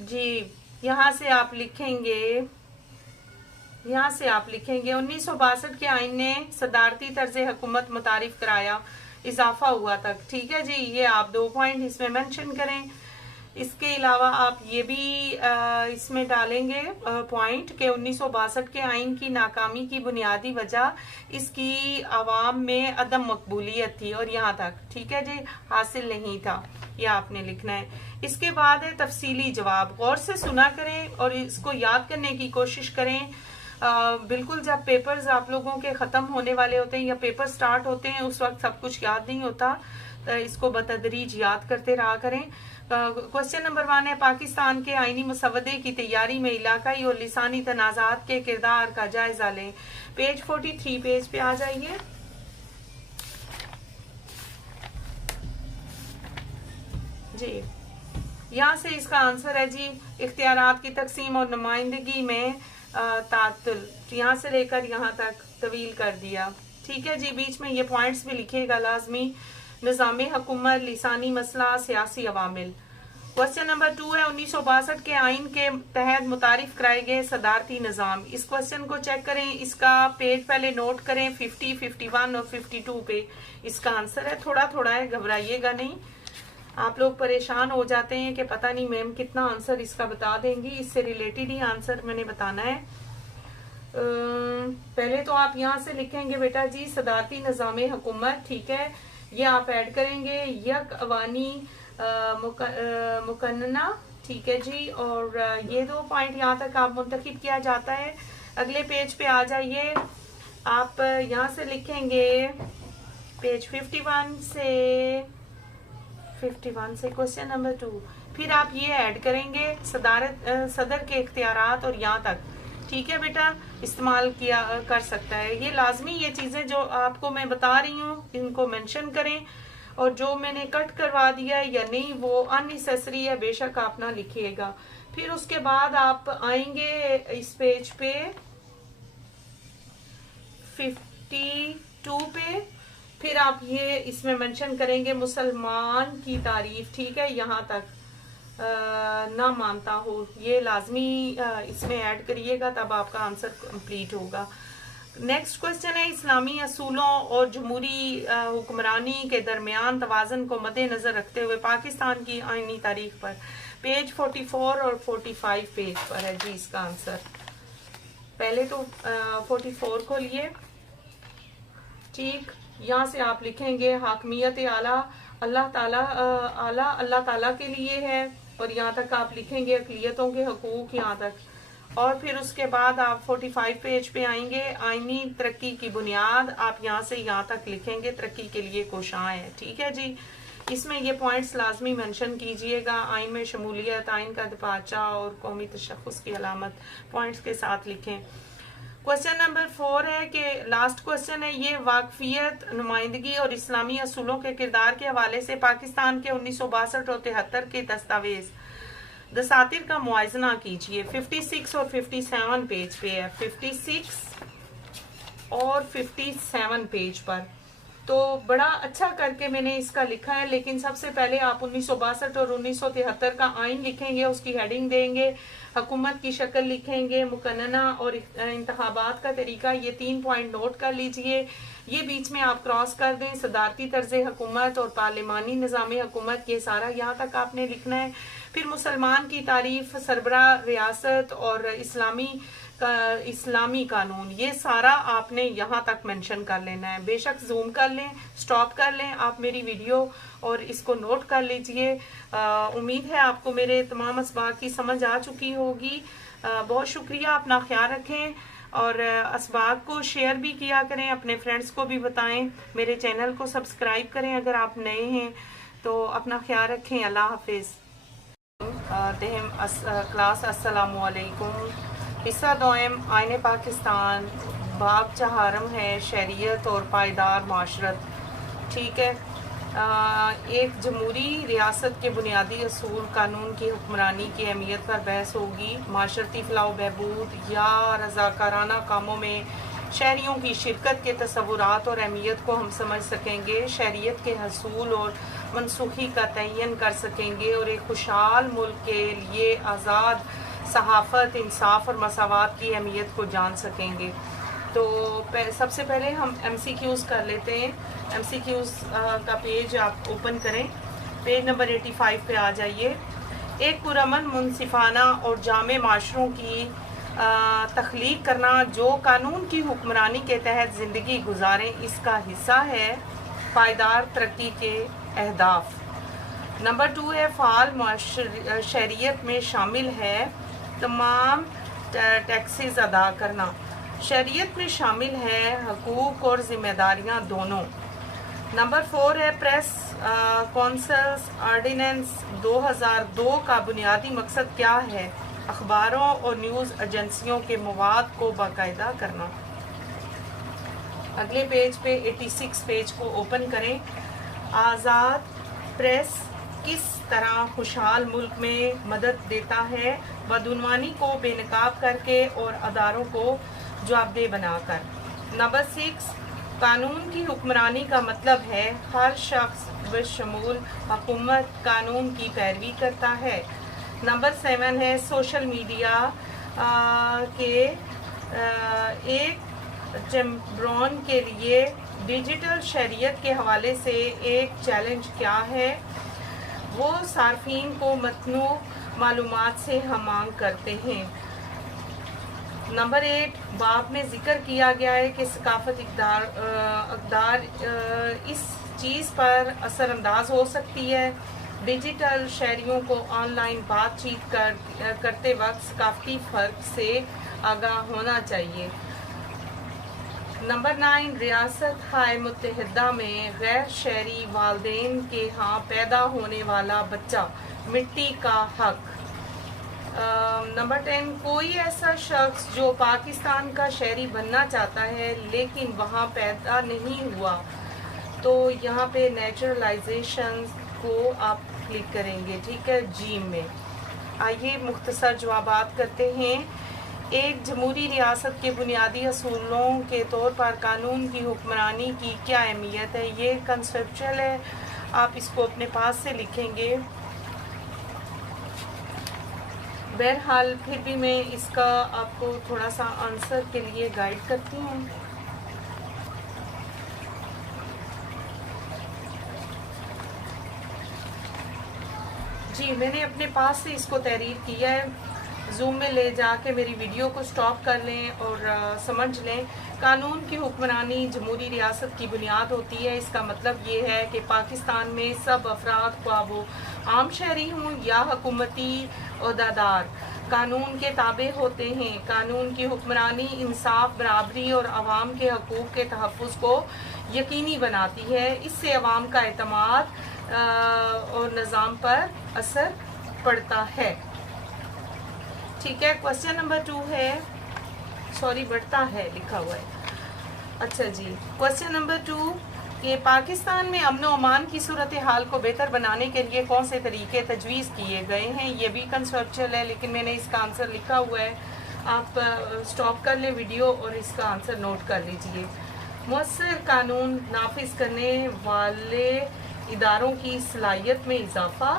जी। यहाँ से आप लिखेंगे 1962 के आइन ने सदारती तर्ज हुकूमत मुतारिफ कराया, इजाफा हुआ तक। ठीक है जी, ये आप 2 पॉइंट इसमें मेंशन करें। इसके अलावा आप ये भी इसमें डालेंगे पॉइंट कि 1962 के आइन की नाकामी की बुनियादी वजह इसकी आवाम में अदम मकबूलियत थी और यहाँ तक। ठीक है जी, हासिल नहीं था, ये आपने लिखना है। इसके बाद है तफसीली जवाब। गौर से सुना करें और इसको याद करने की कोशिश करें। बिल्कुल जब पेपर्स आप लोगों के ख़त्म होने वाले होते हैं या पेपर स्टार्ट होते हैं उस वक्त सब कुछ याद नहीं होता, तो इसको बतदरीज याद करते रहा करें। क्वेश्चन नंबर 1 है पाकिस्तान के आईनी मसवदे की तैयारी में इलाकाई और लिसानी तनाज़ात के किरदार का जायजा लें। पेज 43 पेज पे आ जाइए जी। यहाँ से इसका आंसर है जी इख्तियारात की तकसीम और नुमाइंदगी में तातुल, यहाँ से लेकर यहाँ तक तवील कर दिया। ठीक है जी, बीच में ये पॉइंट्स भी लिखिएगा लाजमी। निज़ामी हुकूमत, लिसानी मसला, सियासी अवामिल। क्वेश्चन नंबर 2 है 1962 के आइन के तहत मुतारिफ कराए गए सदारती निज़ाम। इस क्वेश्चन को चेक करें, इसका पेज पहले नोट करें। 50, 51 और 52 पे इसका आंसर है। थोड़ा थोड़ा है, घबराइएगा नहीं। आप लोग परेशान हो जाते हैं कि पता नहीं मैम कितना आंसर इसका बता देंगी, इससे रिलेटेड ही आंसर मैंने बताना है। पहले तो आप यहाँ से लिखेंगे बेटा जी सदारती निज़ाम हुकूमत। ठीक है, ये आप ऐड करेंगे यक अवानी मुकन्ना। ठीक है जी, और ये 2 पॉइंट यहाँ तक आप मुंतखब किया जाता है। अगले पेज पे आ जाइए। आप यहाँ से लिखेंगे पेज 51 से क्वेश्चन नंबर 2। फिर आप ये ऐड करेंगे सदर के इख्तियारात और यहाँ तक। ठीक है बेटा, इस्तेमाल किया कर सकता है। ये लाजमी, ये चीज़ें जो आपको मैं बता रही हूँ इनको मेंशन करें, और जो मैंने कट करवा दिया है या नहीं वो अननेसेसरी है, बेशक आप ना लिखिएगा। फिर उसके बाद आप आएंगे इस पेज पे 52 पे। फिर आप ये इसमें मेंशन करेंगे मुसलमान की तारीफ। ठीक है, यहाँ तक ना मानता हो, ये लाजमी इसमें ऐड करिएगा, तब आपका आंसर कंप्लीट होगा। नेक्स्ट क्वेश्चन है, इस्लामी असूलों और जमहूरी हुक्मरानी के दरमियान तवाज़ुन को मद्देनज़र रखते हुए पाकिस्तान की आईनी तारीख पर, पेज 44 और 45 पेज पर है जी इसका आंसर। पहले तो 44 को लिए, ठीक, यहाँ से आप लिखेंगे हाकमियत आला अल्लाह ताला के लिए है, और यहाँ तक आप लिखेंगे अक़लियतों के हकूक़, यहाँ तक, और फिर उसके बाद आप 45 पेज पे आएंगे, आईनी तरक्की की बुनियाद, आप यहाँ से यहाँ तक लिखेंगे तरक्की के लिए कोशां है, ठीक है जी। इसमें ये पॉइंट्स लाजमी मेंशन कीजिएगा, आइन में शमूलियत, आइन का दपाचा और कौमी तशख़्ख़ुस की अलामत पॉइंट्स के साथ लिखें। क्वेश्चन नंबर 4 है कि लास्ट क्वेश्चन है, ये वाकफियत, नुमाइंदगी और इस्लामी असूलों के किरदार के हवाले से पाकिस्तान के 1962 और 73 के दस्तावेज दसातिर का मुआयजना कीजिए। 56 और 57 पेज पे है, 56 और 57 पेज पर। तो बड़ा अच्छा करके मैंने इसका लिखा है, लेकिन सबसे पहले आप 1962 और 1973 का आइन लिखेंगे, उसकी हेडिंग देंगे, हुकूमत की शक्ल लिखेंगे, मुकन्नना और इंतखाबात का तरीका, ये 3 पॉइंट नोट कर लीजिए। ये बीच में आप क्रॉस कर दें, सदारती तर्ज हुकूमत और पार्लिमानी निज़ाम हुकूमत, ये सारा यहाँ तक आपने लिखना है। फिर मुसलमान की तारीफ, सरबरा रियासत और इस्लामी कानून, ये सारा आपने यहाँ तक मेंशन कर लेना है। बेशक जूम कर लें, स्टॉप कर लें आप मेरी वीडियो और इसको नोट कर लीजिए। उम्मीद है आपको मेरे तमाम असबाक की समझ आ चुकी होगी। बहुत शुक्रिया, अपना ख्याल रखें और असबाक को शेयर भी किया करें, अपने फ्रेंड्स को भी बताएं, मेरे चैनल को सब्सक्राइब करें अगर आप नए हैं तो। अपना ख्याल रखें, अल्लाह हाफिज़। क्लास अस्सलामु अलैकुम। हिस्सा दोयम, आईने पाकिस्तान, बाब चहारम है, शरीयत और पायदार माशरत, ठीक है। एक जमहूरी रियासत के बुनियादी असूल, कानून की हुक्मरानी की अहमियत पर बहस होगी। माशरती फलाह बहबूद या रज़ाकाराना कामों में शहरियों की शिरकत के तसव्वुरात और अहमियत को हम समझ सकेंगे, शरीयत के हसूल और मनसूखी का तयन कर सकेंगे और एक खुशहाल मुल्क के लिए आज़ाद सहाफ़त, इंसाफ और मसावात की अहमियत को जान सकेंगे। तो सबसे पहले हम MCQs कर लेते हैं। MCQs का पेज आप ओपन करें, पेज नंबर 85 पे आ जाइए। एक पुरअमन, मुनसिफाना और जामे माशरों की तख्लीक करना जो कानून की हुक्मरानी के तहत ज़िंदगी गुजारें, इसका हिस्सा है पायदार तरक्की के अहदाफ। नंबर 2 है फ़ाल शरीयत में शामिल है तमाम टैक्सेस अदा करना। शरीयत में शामिल है हकूक़ और ज़िम्मेदारियाँ दोनों। नंबर 4 है प्रेस कौंसल्स ऑर्डिनेंस 2002 का बुनियादी मकसद क्या है? अखबारों और न्यूज़ एजेंसियों के मवाद को बाकायदा करना। अगले पेज पे 86 पेज को ओपन करें। आज़ाद प्रेस किस तरह खुशहाल मुल्क में मदद देता है? बदउनवानी को बेनकाब करके और अदारों को जवाबदेह बनाकर। नंबर 6, कानून की हुक्मरानी का मतलब है हर शख्स बशमूल हुकूमत कानून की पैरवी करता है। नंबर 7 है सोशल मीडिया के एक चैम्पियन के लिए डिजिटल शरीयत के हवाले से एक चैलेंज क्या है? वो सार्फिन को मतनू मालूमात से हम मांग करते हैं। नंबर 8, बाब में जिक्र किया गया है कि सकाफत इक़दार इस चीज़ पर असरअंदाज हो सकती है। डिजिटल शहरियों को ऑनलाइन बातचीत करते वक्त सकाफती फ़र्क से आगाह होना चाहिए। नंबर 9, रियासत हाय मुत्तहिदा में गैर शहरी वालदेन के यहाँ पैदा होने वाला बच्चा मिट्टी का हक। नंबर 10, कोई ऐसा शख्स जो पाकिस्तान का शहरी बनना चाहता है लेकिन वहाँ पैदा नहीं हुआ, तो यहाँ पे नेचुरलाइजेशन को आप क्लिक करेंगे, ठीक है, जी में। आइए मुख्तसर जवाबात करते हैं। एक जमहूरी रियासत के बुनियादी असूलों के तौर पर कानून की हुक्मरानी की क्या अहमियत है? ये कंसेप्चुअल है, आप इसको अपने पास से लिखेंगे। بہرحال پھر بھی میں اس کا آپ کو تھوڑا سا آنسر کے لیے گائیڈ کرتی ہوں. جی میں نے اپنے پاس سے اس کو تحریر کیا ہے. زوم میں لے جا کے میری ویڈیو کو سٹاپ کر لیں اور سمجھ لیں. قانون کی حکمرانی جمہوری ریاست کی بنیاد ہوتی ہے. اس کا مطلب یہ ہے کہ پاکستان میں سب افراد خواہ وہ عام شہری ہوں یا حکومتی عہدیدار قانون کے تابع ہوتے ہیں. قانون کی حکمرانی انصاف، برابری اور عوام کے حقوق کے تحفظ کو یقینی بناتی ہے. اس سے عوام کا اعتماد اور نظام پر اثر پڑتا ہے. ٹھیک ہے. کوشچن نمبر 2 ہے، سوری بڑھتا ہے لکھا ہوا ہے. اچھا جی، کوشچن نمبر 2 کہ پاکستان میں امن و امان کی صورتحال کو بہتر بنانے کے لیے کون سے طریقے تجویز کیے گئے ہیں. یہ بھی کنسیپچل ہے لیکن میں نے اس کا آنسر لکھا ہوا ہے. آپ سٹاپ کر لیں ویڈیو اور اس کا آنسر نوٹ کر لیجئے. مؤثر قانون نافذ کرنے والے اداروں کی صلاحیت میں اضافہ.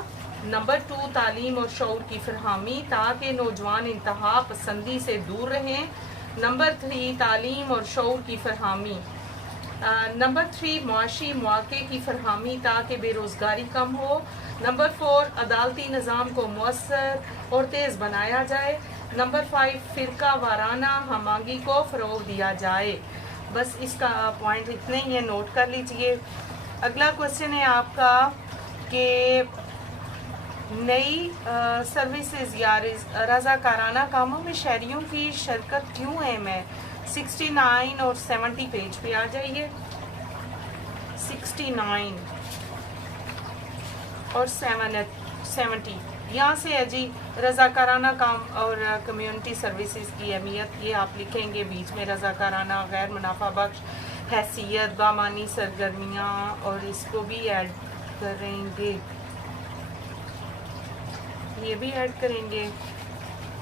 نمبر 2 تعلیم اور شعور کی فراہمی تاکہ نوجوان انتہا پسندی سے دور رہیں. نمبر 3 تعلیم اور شعور کی فراہمی. نمبر 3 معاشی مواقع کی فراہمی تاکہ بے روزگاری کم ہو. نمبر 4 عدالتی نظام کو مؤثر اور تیز بنایا جائے. نمبر 5 فرقہ وارانہ ہم آہنگی کو فروغ دیا جائے. بس اس کا پوائنٹ اتنے ہی ہے، نوٹ کر لیجئے. اگلا کوشچن ہے آپ کا کہ نئی سروسز یا رضاکارانہ کاموں میں شہریوں کی شرکت کیوں اہم ہے. 69 اور 70 پیج پہ آ جائیے. 69 اور 70 یہاں سے ہے جی. رضاکارانہ کام اور کمیونٹی سروسز کی اہمیت یہ آپ لکھیں گے بیچ میں. رضاکارانہ غیر منافع بخش حیثیت بامانی سرگرمیاں اور اس کو بھی ایڈ کریں گے، یہ بھی ایڈ کریں گے.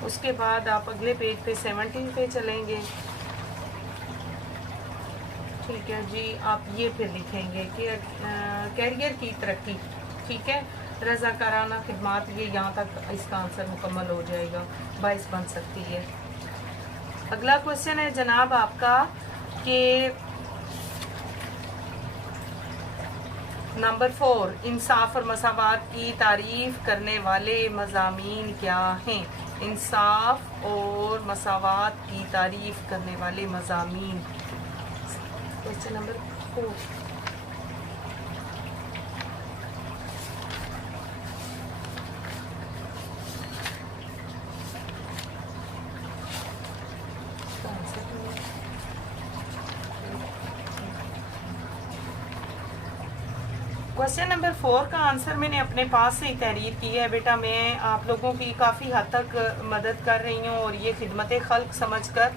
اس کے بعد آپ اگلے پیج پہ 70 پہ چلیں گے. ٹھیک ہے جی، آپ یہ پھر لکھیں گے کہ کیریئر کی ترقی. ٹھیک ہے. رضاکارانہ خدمات، یہ یہاں تک اس کا آنسر مکمل ہو جائے گا، باعث بن سکتی ہے. اگلا کوشچن ہے جناب آپ کا کہ نمبر 4 انصاف اور مساوات کی تعریف کرنے والے مضامین کیا ہیں. انصاف اور مساوات کی تعریف کرنے والے مضامین. Question number 4. کوشچن نمبر 4 کا آنسر میں نے اپنے پاس سے ہی تحریر کی ہے. بیٹا میں آپ لوگوں کی کافی حد تک مدد کر رہی ہوں اور یہ خدمت خلق سمجھ کر.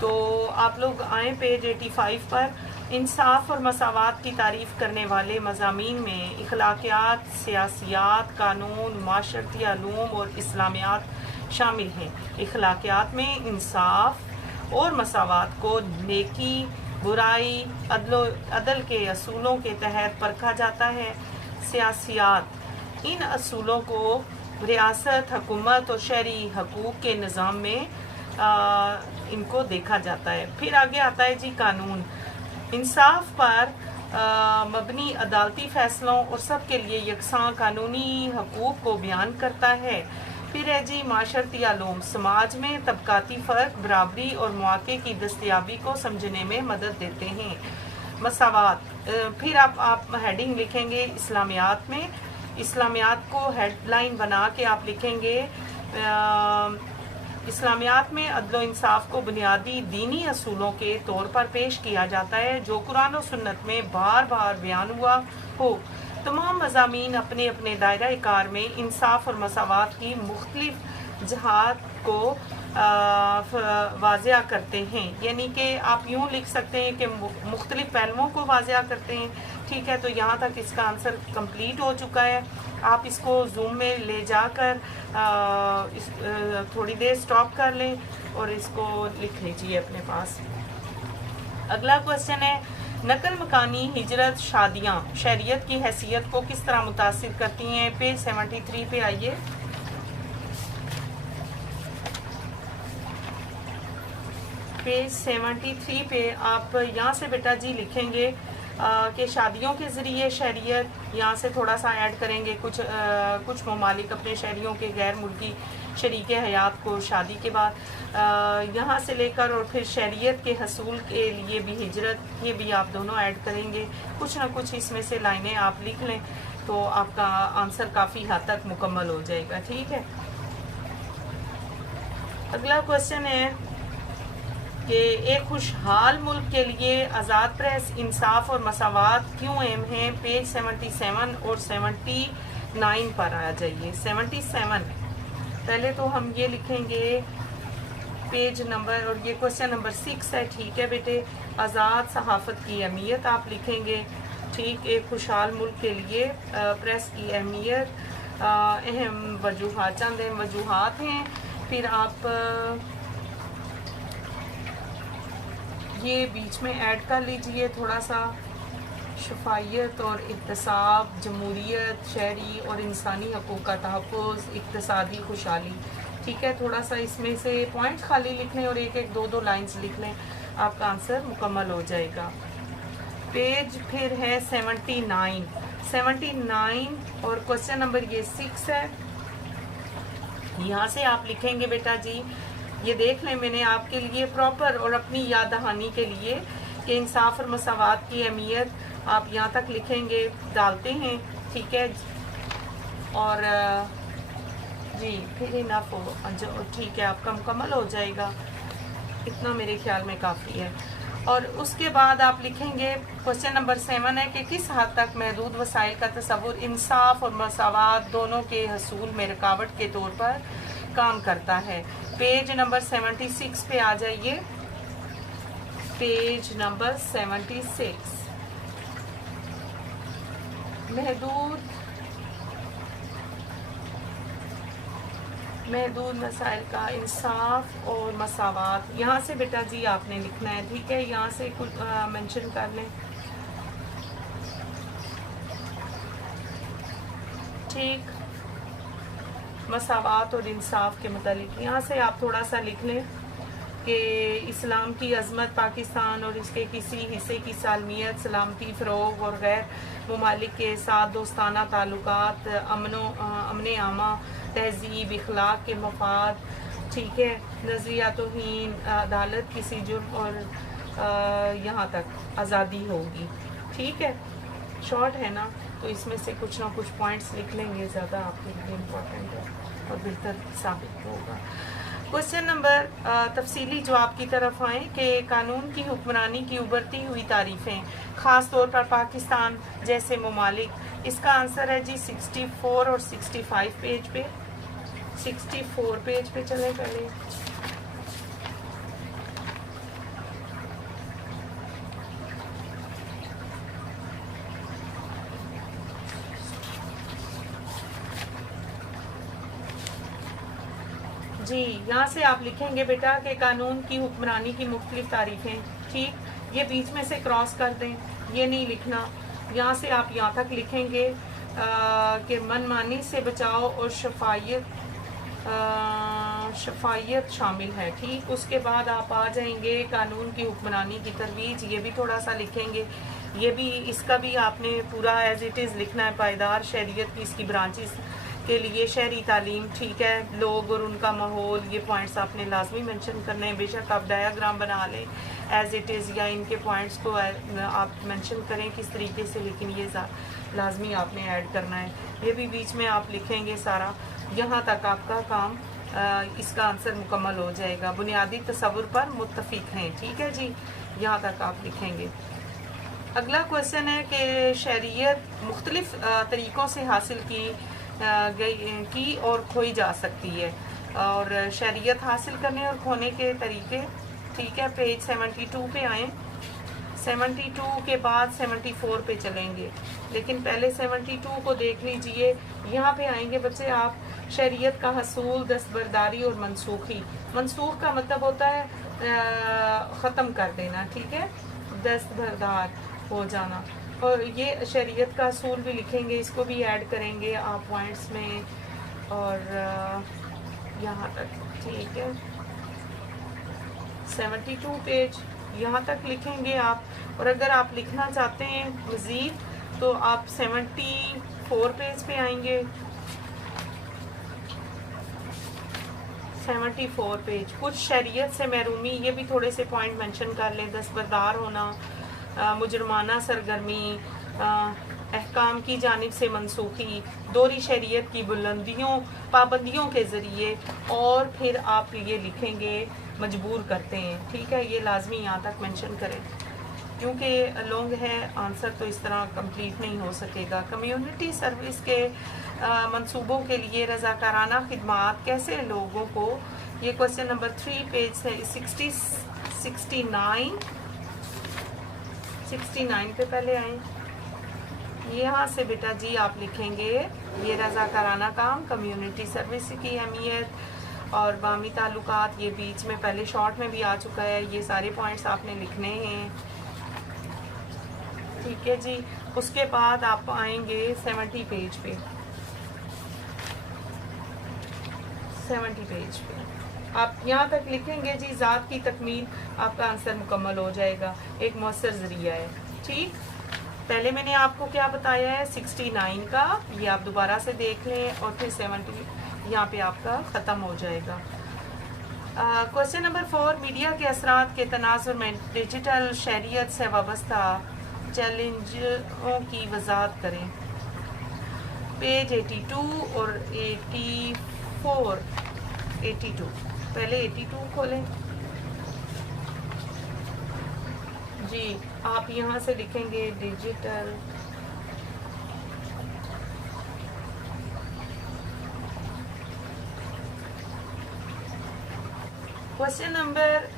تو آپ لوگ آئیں پیج 85 پر. انصاف اور مساوات کی تعریف کرنے والے مضامین میں اخلاقیات، سیاسیات، قانون، معاشرتی علوم اور اسلامیات شامل ہیں. اخلاقیات میں انصاف اور مساوات کو نیکی، برائی، عدل کے اصولوں کے تحت پرکھا جاتا ہے. سیاسیات، ان اصولوں کو ریاست، حکومت اور شہری حقوق کے نظام میں ان کو دیکھا جاتا ہے. پھر آگے آتا ہے جی قانون. انصاف پر مبنی عدالتی فیصلوں اور سب کے لیے یکساں قانونی حقوق کو بیان کرتا ہے. پھر ہے جی معاشرتی علوم. سماج میں طبقاتی فرق، برابری اور مواقع کی دستیابی کو سمجھنے میں مدد دیتے ہیں. مساوات، پھر آپ ہیڈنگ لکھیں گے اسلامیات میں. اسلامیات کو ہیڈ لائن بنا کے آپ لکھیں گے اسلامیات میں عدل و انصاف کو بنیادی دینی اصولوں کے طور پر پیش کیا جاتا ہے جو قرآن و سنت میں بار بار بیان ہوا ہو. تمام مضامین اپنے اپنے دائرہ کار میں انصاف اور مساوات کی مختلف جہات کو واضح کرتے ہیں. یعنی کہ آپ یوں لکھ سکتے ہیں کہ مختلف پہلوؤں کو واضح کرتے ہیں. ٹھیک ہے. تو یہاں تک اس کا آنسر کمپلیٹ ہو چکا ہے. آپ اس کو زوم میں لے جا کر تھوڑی دیر سٹاپ کر لیں اور اس کو لکھ لیجیے اپنے پاس. اگلا کوشچن ہے نقل مکانی ہجرت شادیاں شہریت کی حیثیت کو کس طرح متاثر کرتی ہیں. پیج 73 پہ آئیے. पेज 73 पे आप यहाँ से बेटा जी लिखेंगे कि शादियों के ज़रिए शहरियत, यहाँ से थोड़ा सा ऐड करेंगे कुछ ममालिक अपने शहरियों के गैर मुल्की शरीक हयात को शादी के बाद यहाँ से लेकर और फिर शहरियत के हसूल के लिए भी हिजरत, ये भी आप दोनों ऐड करेंगे। कुछ ना कुछ इसमें से लाइनें आप लिख लें तो आपका आंसर काफ़ी हद तक मुकम्मल हो जाएगा। ठीक है, अगला क्वेश्चन है कि एक खुशहाल मुल्क के लिए आज़ाद प्रेस, इंसाफ और मसावात क्यों अहम हैं। पेज 77 और 79 पर आ जाइए। 77 पहले तो हम ये लिखेंगे पेज नंबर, और ये क्वेश्चन नंबर 6 है। ठीक है बेटे, आज़ाद सहाफ़त की अहमियत आप लिखेंगे। ठीक, एक खुशहाल मुल्क के लिए प्रेस की अहमियत, अहम वजूहात, चंद अहम वजूहात हैं। फिर आप ये बीच में ऐड कर लीजिए थोड़ा सा, शफायत और इक्तसाब, जमहूरियत, शहरी और इंसानी हकूक़ का तहफ़्फ़ुज़, इक़्तिसादी खुशहाली। ठीक है, थोड़ा सा इसमें से पॉइंट खाली लिख लें और एक एक दो लाइंस लिख लें, आपका आंसर मुकम्मल हो जाएगा। पेज फिर है 79 और क्वेश्चन नंबर ये 6 है। यहाँ से आप लिखेंगे बेटा जी, ये देख लें मैंने आपके लिए प्रॉपर और अपनी याद दहानी के लिए कि इंसाफ और मसावात की अहमियत आप यहाँ तक लिखेंगे, डालते हैं। ठीक है, और जी फिर इनफ हो जो, ठीक है, आपका मुकम्मल हो जाएगा। इतना मेरे ख्याल में काफ़ी है। और उसके बाद आप लिखेंगे क्वेश्चन नंबर 7 है कि किस हद तक महदूद वसाइल का तस्वुर इंसाफ और मसावात दोनों के हसूल में रुकावट के तौर पर काम करता है। पेज नंबर 76 पे आ जाइए। पेज नंबर 76, महदूद वसाइल का इंसाफ और मसावात, यहाँ से बेटा जी आपने लिखना है। ठीक है, यहाँ से कुछ मेंशन कर लें। ठीक, मसावात और इंसाफ के मुतालिक यहाँ से आप थोड़ा सा लिख लें कि इस्लाम की अज़मत, पाकिस्तान और इसके किसी हिस्से की सालमियत, सलामती, फ़रोग़ और गैर ममालिक के साथ दोस्ताना ताल्लुकात, अमन आमा, तहज़ीब, इखलाक के मफाद। ठीक है, नज़रिया तौहीन, अदालत, किसी जुर्म और यहाँ तक आज़ादी होगी। ठीक है, शॉर्ट है ना, तो इसमें से कुछ ना कुछ पॉइंट्स लिख लेंगे, ज़्यादा आपके लिए इम्पोर्टेंट है और बेहतर साबित होगा। क्वेश्चन नंबर तफसीली जवाब की तरफ आएँ कि कानून की हुक्मरानी की उभरती हुई तारीफ़ें, ख़ास तौर पर पाकिस्तान जैसे ममालिक। इसका आंसर है जी 64 और 65 पेज पे। 64 पेज पे चले पहले। जी, यहाँ से आप लिखेंगे बेटा कि कानून की हुक्मरानी की मुख्तलिफ तारीफ़ें। ठीक, ये बीच में से क्रॉस कर दें, ये नहीं लिखना। यहाँ से आप यहाँ तक लिखेंगे कि मनमानी से बचाव और शफायत शामिल है। ठीक, उसके बाद आप आ जाएंगे कानून की हुक्मरानी की तरवीज, ये भी थोड़ा सा लिखेंगे। ये भी, इसका भी आपने पूरा एज इट इज़ लिखना है। पायदार शहरियत की इसकी ब्रांचेस के लिए शहरी तालीम। ठीक है, लोग और उनका माहौल, ये पॉइंट्स आपने लाजमी मेंशन करने हैं। बेशक आप डायाग्राम बना लें एज इट इज़ या इनके पॉइंट्स को आप मेंशन करें किस तरीके से, लेकिन ये लाजमी आपने ऐड करना है। ये भी बीच में आप लिखेंगे सारा। यहाँ तक आपका काम, इसका आंसर मुकम्मल हो जाएगा। बुनियादी तस्वुर पर मुत्तफिक हैं। ठीक है जी, यहाँ तक आप लिखेंगे। अगला क्वेश्चन है कि शहरियत मुख्तलिफ तरीक़ों से हासिल की और खोई जा सकती है, और शहरियत हासिल करने और खोने के तरीके। ठीक है, पेज 72 पे आएँ। 72 के बाद 74 पे चलेंगे, लेकिन पहले 72 को देख लीजिए। यहाँ पे आएंगे बच्चे आप, शहरियत का हसूल, दस्तबरदारी और मनसूखी। मनसूख का मतलब होता है ख़त्म कर देना। ठीक है, दस्तबरदार हो जाना। और ये शरीयत का असूल भी लिखेंगे, इसको भी ऐड करेंगे आप पॉइंट्स में, और यहाँ तक। ठीक है, 72 पेज यहाँ तक लिखेंगे आप। और अगर आप लिखना चाहते हैं मज़ीद तो आप 74 पेज पे आएंगे। 74 पेज। कुछ शरीयत से महरूमी, ये भी थोड़े से पॉइंट मेंशन कर लें। दस्तबरदार होना, मुजरमाना सरगर्मी, अहकाम की जानिब से मनसूखी, दोहरी शरीयत की पाबंदियों के ज़रिए, और फिर आप ये लिखेंगे मजबूर करते हैं। ठीक है, ये लाजमी यहाँ तक मेंशन करें क्योंकि लॉन्ग है आंसर, तो इस तरह कंप्लीट नहीं हो सकेगा। कम्युनिटी सर्विस के मंसूबों के लिए रज़ाकाराना खिदमात कैसे लोगों को, ये क्वेश्चन नंबर 3 पेज से 69 पे पहले आए। यहाँ से बेटा जी आप लिखेंगे ये रज़ाकाराना काम, कम्युनिटी सर्विस की अहमियत और बामी ताल्लुकात, ये बीच में पहले शॉर्ट में भी आ चुका है। ये सारे पॉइंट्स आपने लिखने हैं। ठीक है जी। उसके बाद आप आएंगे 70 पेज पे। 70 पेज पे आप यहाँ तक लिखेंगे जी ज़ात की तकमील, आपका आंसर मुकम्मल हो जाएगा। एक मौसर ज़रिया है। ठीक, पहले मैंने आपको क्या बताया है 69 का, ये आप दोबारा से देख लें, और फिर 70 यहाँ पे आपका ख़त्म हो जाएगा। क्वेश्चन नंबर 4, मीडिया के असरात के तनाजुर में डिजिटल शहरियत से वाबस्ता चैलेंजों की वजाहत करें। पेज 82 और 82 पहले 82 खोलें जी। आप यहाँ से लिखेंगे डिजिटल क्वेश्चन नंबर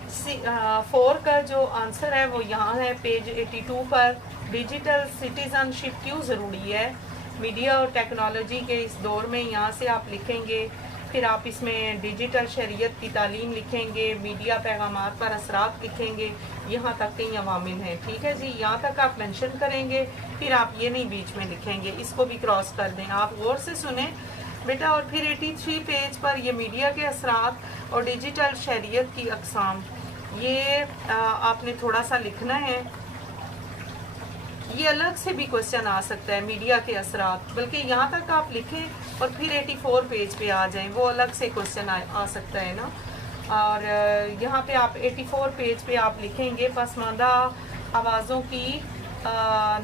4 का जो आंसर है वो यहाँ है पेज 82 पर। डिजिटल सिटीजनशिप क्यों ज़रूरी है मीडिया और टेक्नोलॉजी के इस दौर में, यहाँ से आप लिखेंगे। फिर आप इसमें डिजिटल शरीयत की तालीम लिखेंगे, मीडिया पैगामात पर असरात लिखेंगे, यहाँ तक कई अवामिल हैं। ठीक है जी, यहाँ तक आप मेंशन करेंगे, फिर आप ये नहीं बीच में लिखेंगे, इसको भी क्रॉस कर दें। आप गौर से सुने बेटा। और फिर 83 पेज पर ये मीडिया के असरात और डिजिटल शरीयत की अक़साम, ये आपने थोड़ा सा लिखना है। ये अलग से भी क्वेश्चन आ सकता है मीडिया के असरात, बल्कि यहाँ तक आप लिखें और फिर 84 पेज पे आ जाएं, वो अलग से क्वेश्चन आ सकता है ना। और यहाँ पे आप 84 पेज पे आप लिखेंगे पसमानदा आवाज़ों की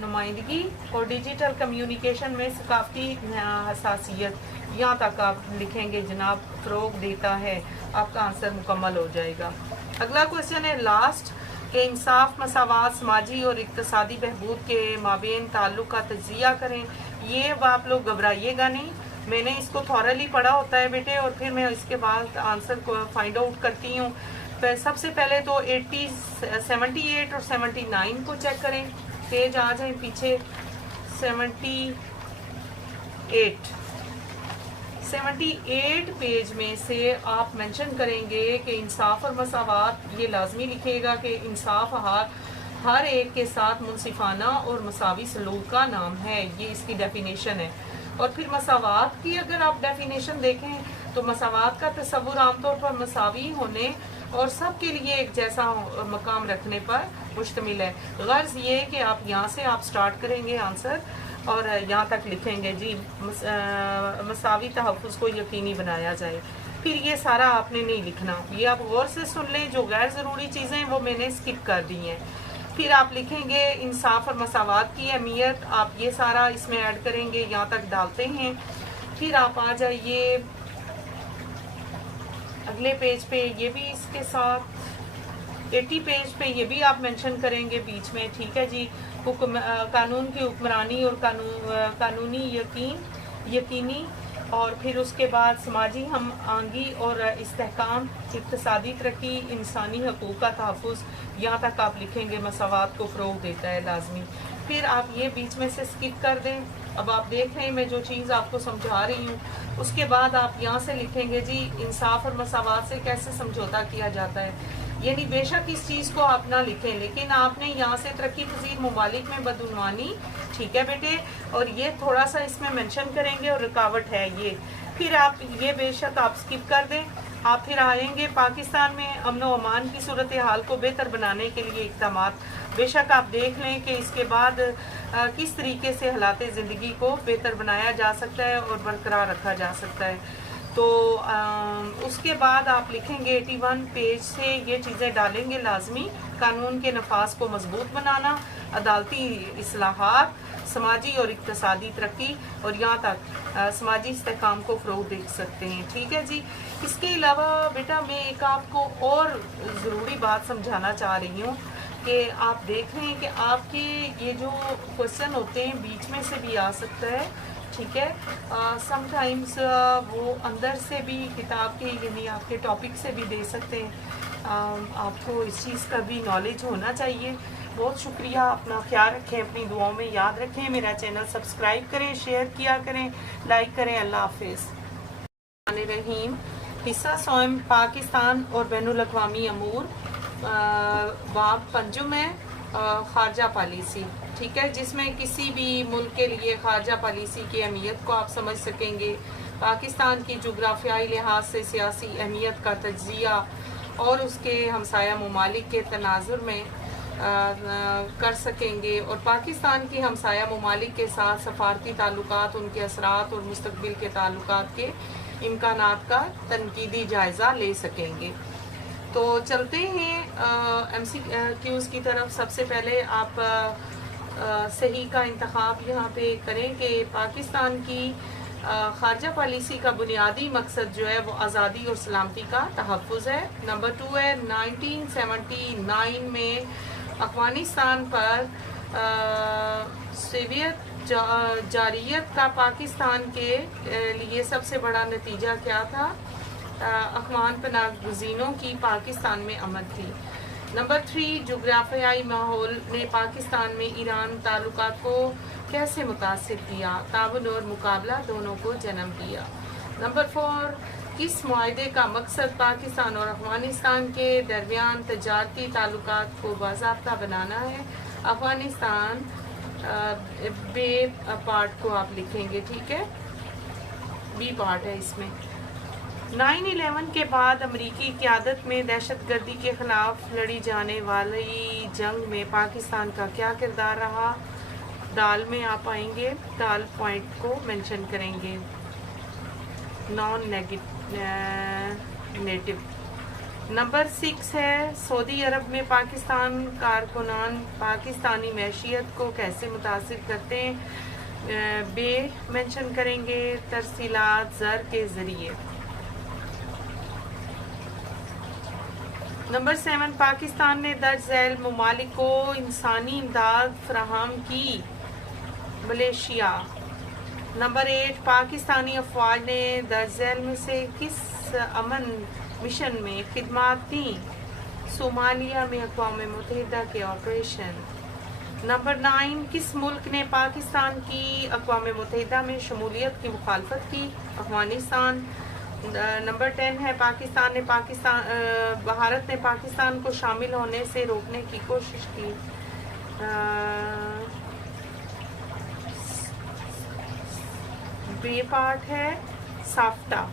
नुमाइंदगी और डिजिटल कम्युनिकेशन में सकाफती हसासियत, यहाँ तक आप लिखेंगे जनाब फ़रोग देता है। आपका आंसर मुकम्मल हो जाएगा। अगला क्वेश्चन है लास्ट कि इंसाफ, मसावात, समाजी और इक़्तिसादी बहबूद के माबेन ताल्लुक़ का तज्ज़िया करें। ये आप लोग घबराइएगा नहीं, मैंने इसको थॉरली पढ़ा होता है बेटे, और फिर मैं इसके बाद आंसर को फाइंड आउट करती हूँ। सबसे पहले तो 78 और 79 को चेक करें। पेज आ जाए पीछे। 78 पेज में से आप मेंशन करेंगे कि इंसाफ और मसावात, ये लाजमी लिखिएगा कि इंसाफ हर एक के साथ मुनसिफाना और मसावी सलूक का नाम है, ये इसकी डेफिनेशन है। और फिर मसावात की अगर आप डेफिनेशन देखें तो मसावात का तस्वुर आमतौर पर मसावी होने और सब के लिए एक जैसा मकाम रखने पर मुश्तमिल है। गर्ज ये कि आप यहाँ से आप स्टार्ट करेंगे आंसर और यहाँ तक लिखेंगे जी मसावी तहफ़्फ़ुज़ को यकीनी बनाया जाए। फिर ये सारा आपने नहीं लिखना, ये आप गौर से सुन लें, जो गैर ज़रूरी चीज़ें हैं वो मैंने स्किप कर दी हैं। फिर आप लिखेंगे इंसाफ और मसावात की अहमियत, आप ये सारा इसमें ऐड करेंगे, यहाँ तक डालते हैं। फिर आप आ जाइए अगले पेज पे, ये भी इसके साथ 80 पेज पे ये भी आप मेंशन करेंगे बीच में। ठीक है जी। कानून की हुक्मरानी और कानूनी यकीनी, और फिर उसके बाद समाजी हम आंगी और इस्तेहकाम, इक़्तिसादी तरक्की, इंसानी हकूक़ का तहफ़्फ़ुज़, यहाँ तक आप लिखेंगे मसावात को फ़रोग़ देता है लाजमी। फिर आप ये बीच में से स्किप कर दें। अब आप देख रहे हैं मैं जो चीज़ आपको समझा रही हूँ, उसके बाद आप यहाँ से लिखेंगे जी इंसाफ और मसावात से कैसे समझौता किया जाता है। यानी बेशक इस चीज़ को आप ना लिखें, लेकिन आपने यहाँ से तरक्की पज़ीर ममालिक में बदउनवानी, ठीक है बेटे, और ये थोड़ा सा इसमें मेंशन करेंगे और रुकावट है ये। फिर आप ये बेशक आप स्किप कर दें آپ پھر آئیں گے پاکستان میں امن و امان کی صورتحال کو بہتر بنانے کے لیے اقدامات. بے شک آپ دیکھ لیں کہ اس کے بعد کس طریقے سے حالات زندگی کو بہتر بنایا جا سکتا ہے اور برقرار رکھا جا سکتا ہے. تو اس کے بعد آپ لکھیں گے 81 پیج سے یہ چیزیں ڈالیں گے لازمی. قانون کے نفاذ کو مضبوط بنانا، عدالتی اصلاحات، سماجی اور اقتصادی ترقی، اور یہاں تک سماجی استحکام کو فروغ دے سکتے ہیں. ٹھیک ہے جی. اس کے علاوہ بیٹا میں ایک آپ کو اور ضروری بات سمجھانا چاہ رہی ہوں کہ آپ دیکھ رہے ہیں کہ آپ کے یہ جو کوشچن ہوتے ہیں بیچ میں سے بھی آ سکتا ہے. ٹھیک ہے. سم ٹائمز وہ اندر سے بھی کتاب کے یعنی آپ کے ٹاپک سے بھی دے سکتے ہیں. آپ کو اس چیز کا بھی نالج ہونا چاہیے. بہت شکریہ. اپنا خیال رکھیں، اپنی دعاؤں میں یاد رکھیں. میرا چینل سبسکرائب کریں، شیئر کیا کریں، لائک کریں. اللہ حافظ. رحیم. حصہ سوم پاکستان اور بین الاقوامی امور، باب پنجم ہے خارجہ پالیسی. ٹھیک ہے. جس میں کسی بھی ملک کے لیے خارجہ پالیسی کی اہمیت کو آپ سمجھ سکیں گے. پاکستان کی جغرافیائی لحاظ سے سیاسی اہمیت کا تجزیہ اور اس کے ہمسایہ ممالک کے تناظر میں کر سکیں گے، اور پاکستان کی ہمسایہ ممالک کے ساتھ سفارتی تعلقات، ان کے اثرات اور مستقبل کے تعلقات کے امکانات کا تنقیدی جائزہ لے سکیں گے. تو چلتے ہیں ایم سی کیوز کی طرف. سب سے پہلے آپ صحیح کا انتخاب یہاں پہ کریں کہ پاکستان کی خارجہ پالیسی کا بنیادی مقصد جو ہے وہ آزادی اور سلامتی کا تحفظ ہے. نمبر 2 ہے 1979 میں افغانستان پر سوویت جارحیت کا پاکستان کے لیے سب سے بڑا نتیجہ کیا تھا؟ افغان پناہ گزینوں کی پاکستان میں آمد تھی. نمبر 3 جغرافیائی ماحول نے پاکستان میں ایران تعلقات کو کیسے متاثر کیا؟ تعاون اور مقابلہ دونوں کو جنم دیا. نمبر 4 کس معاہدے کا مقصد پاکستان اور افغانستان کے درمیان تجارتی تعلقات کو باضابطہ بنانا ہے؟ افغانستان بے پارٹ کو آپ لکھیں گے. ٹھیک ہے. بی پارٹ ہے اس میں. 9/11 کے بعد امریکی قیادت میں دہشت گردی کے خلاف لڑی جانے والی جنگ میں پاکستان کا کیا کردار رہا؟ دال میں آپ آئیں گے، دال پوائنٹ کو مینشن کریں گے. نان نیٹو. نمبر 6 ہے سعودی عرب میں پاکستان کارکنان پاکستانی معیشت کو کیسے متاثر کرتے ہیں؟ بے مینشن کریں گے. ترسیلات زر کے ذریعے. نمبر 7 پاکستان نے درج ذیل ممالک کو انسانی امداد فراہم کی. ملیشیا. نمبر 8 پاکستانی افواج نے درج ذیل میں سے کس امن مشن میں خدمات دیں؟ صومالیہ میں اقوام متحدہ کے آپریشن. نمبر 9 کس ملک نے پاکستان کی اقوام متحدہ میں شمولیت کی مخالفت کی؟ افغانستان. نمبر 10 ہے بھارت نے پاکستان کو شامل ہونے سے روکنے کی کوشش کی. بے پارٹ ہے سافٹا.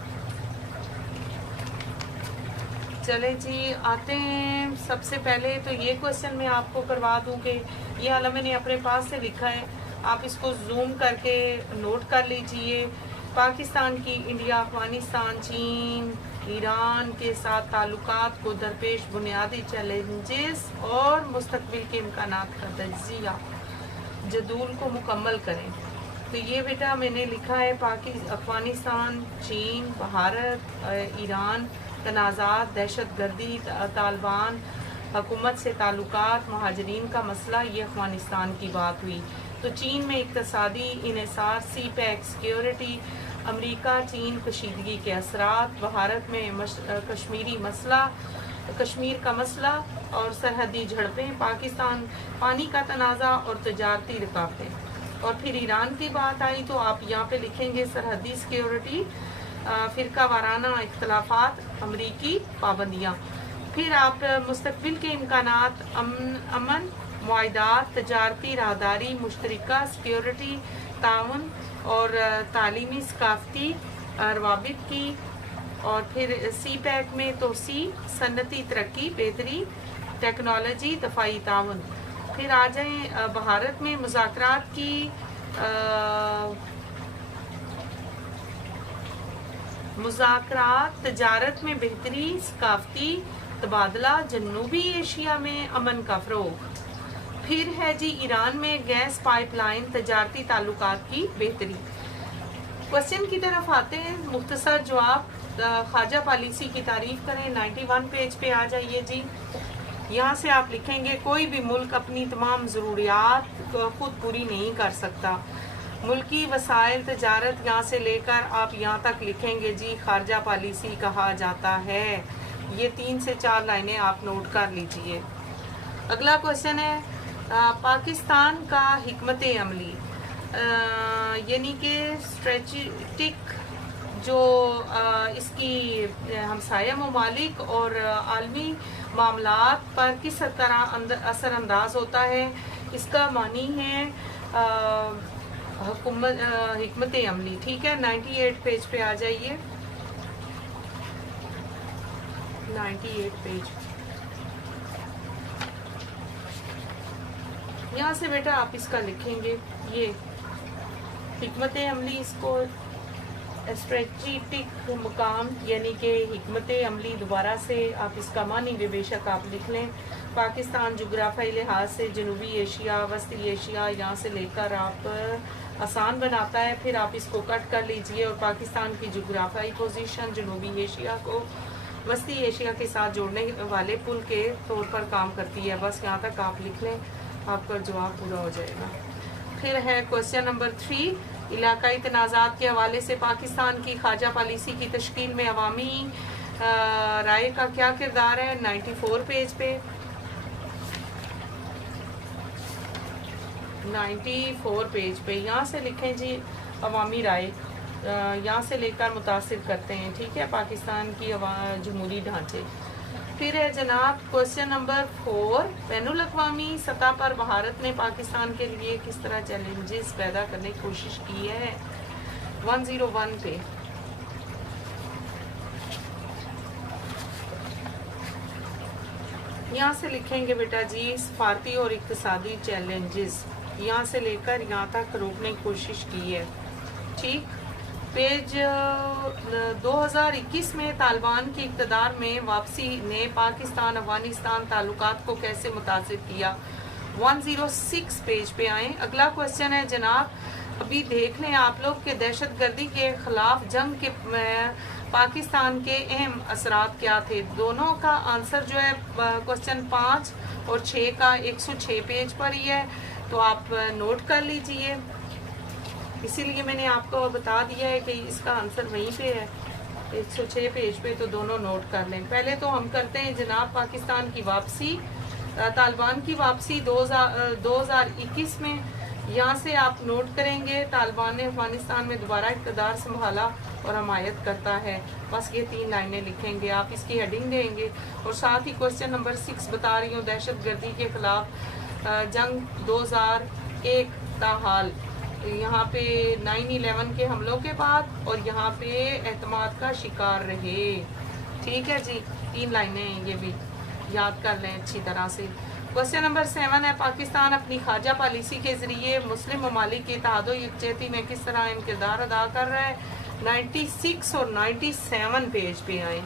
چلے جی آتے ہیں. سب سے پہلے تو یہ کوشچن میں آپ کو کروا دوں کہ یہ حالہ میں نے اپنے پاس سے لکھا ہے، آپ اس کو زوم کر کے نوٹ کر لیجئے. پاکستان کی انڈیا، افغانستان، چین، ایران کے ساتھ تعلقات کو درپیش بنیادی چیلنجز اور مستقبل کے امکانات کا تجزیہ جدول کو مکمل کریں. تو یہ بیٹا میں نے لکھا ہے افغانستان، چین، بھارت، ایران، تنازعات، دہشت گردی، طالبان حکومت سے تعلقات، مہاجرین کا مسئلہ، یہ افغانستان کی بات ہوئی. تو چین میں اقتصادی انحصار، سی پیک سیکیورٹی، امریکہ چین کشیدگی کے اثرات، بھارت میں کشمیر کا مسئلہ اور سرحدی جھڑپیں، پاکستان پانی کا تنازع اور تجارتی رکاوٹیں. اور پھر ایران کی بات آئی تو آپ یہاں پہ لکھیں گے سرحدی سیکیورٹی، فرقہ وارانہ اختلافات، امریکی پابندیاں. پھر آپ مستقبل کے امکانات، امن معاہدات، تجارتی راہداری، مشترکہ سیکیورٹی، تعاون اور تعلیمی ثقافتی روابط کی اور پھر سی پیک میں تو سی صنعتی ترقی بہتری ٹیکنالوجی دفاعی تعاون. پھر آ جائیں بھارت میں مذاکرات کی مذاکرات تجارت میں بہتری ثقافتی تبادلہ جنوبی ایشیا میں امن کا فروغ. پھر ہے جی ایران میں گیس پائپ لائن تجارتی تعلقات کی بہتری. کوشچن کی طرف آتے ہیں. مختصر جواب خواجہ پالیسی کی تعریف کریں. 91 پیج پہ آ جائیے جی. یہاں سے آپ لکھیں گے کوئی بھی ملک اپنی تمام ضروریات خود پوری نہیں کر سکتا. ملکی وسائل تجارت یہاں سے لے کر آپ یہاں تک لکھیں گے جی خارجہ پالیسی کہا جاتا ہے. یہ 3 سے 4 لائنیں آپ نوٹ کر لیجئے. اگلا کوشچن ہے پاکستان کا حکمت عملی یعنی کہ اسٹریٹجک جو اس کی ہمسایہ ممالک اور عالمی معاملات پر کس طرح اثر انداز ہوتا ہے. اس کا معنی ہے حکمت عملی. ٹھیک ہے. 98 پیج پہ آ جائیے. 98 پیج. یہاں سے بیٹا آپ اس کا لکھیں گے یہ حکمت عملی. اس کو اسٹریٹجک مقام یعنی کہ حکمت عملی دوبارہ سے آپ اس کا معنی بھی بے شک آپ لکھ لیں. پاکستان جغرافیائی لحاظ سے جنوبی ایشیا وسطی ایشیا یہاں سے لے کر آپ آسان بناتا ہے. پھر آپ اس کو کٹ کر لیجئے اور پاکستان کی جغرافیائی پوزیشن جنوبی ایشیا کو وسطی ایشیا کے ساتھ جوڑنے والے پل کے طور پر کام کرتی ہے. بس یہاں تک آپ لکھ لیں آپ کا جواب پورا ہو جائے گا. پھر ہے کوشچن نمبر 3. علاقائی تنازعات کے حوالے سے پاکستان کی خارجہ پالیسی کی تشکیل میں عوامی رائے کا کیا کردار ہے. 94 پیج پہ. 94 پیج پہ یہاں سے لکھیں جی عوامی رائے یہاں سے لے کر متاثر کرتے ہیں. ٹھیک ہے. پاکستان کی جمہوری ڈھانچے. پھر ہے جناب کوشچن نمبر 4. بین الاقوامی سطح پر بھارت نے پاکستان کے لیے کس طرح چیلنجز پیدا کرنے کی کوشش کی ہے. 101 پہ. یہاں سے لکھیں گے بیٹا جی سفارتی اور اقتصادی چیلنجز یہاں سے لے کر یہاں تک روکنے کی کوشش کی ہے. ٹھیک. پیج 2021 میں طالبان کی اقتدار میں واپسی نے پاکستان افغانستان تعلقات کو کیسے متاثر کیا. 106 پیج پہ آئیں. اگلا کوشچن ہے جناب ابھی دیکھ لیں آپ لوگ کہ دہشت گردی کے خلاف جنگ کے پاکستان کے اہم اثرات کیا تھے. دونوں کا آنسر جو ہے کوشچن 5 اور 6 کا 106 پیج پر ہی ہے تو آپ نوٹ کر لیجئے. اسی لیے میں نے آپ کو بتا دیا ہے کہ اس کا آنسر وہیں پہ ہے 106 پیج پہ تو دونوں نوٹ کر لیں. پہلے تو ہم کرتے ہیں جناب پاکستان کی واپسی طالبان کی واپسی 2021 میں. یہاں سے آپ نوٹ کریں گے طالبان نے افغانستان میں دوبارہ اقتدار سنبھالا اور حمایت کرتا ہے. بس یہ 3 لائنیں لکھیں گے. آپ اس کی ہیڈنگ دیں گے اور ساتھ ہی کوشچن نمبر 6 بتا رہی ہوں دہشت گردی کے خلاف جنگ 2001 تاحال یہاں پہ 9/11 کے حملوں کے بعد اور یہاں پہ اعتماد کا شکار رہے. ٹھیک ہے جی. 3 لائنیں ہیں یہ بھی یاد کر لیں اچھی طرح سے. کوشچن نمبر 7 ہے پاکستان اپنی خارجہ پالیسی کے ذریعے مسلم ممالک کی اتحاد و یکجہتی میں کس طرح اہم کردار ادا کر رہا ہے. 96 اور 97 پیج پہ آئیں.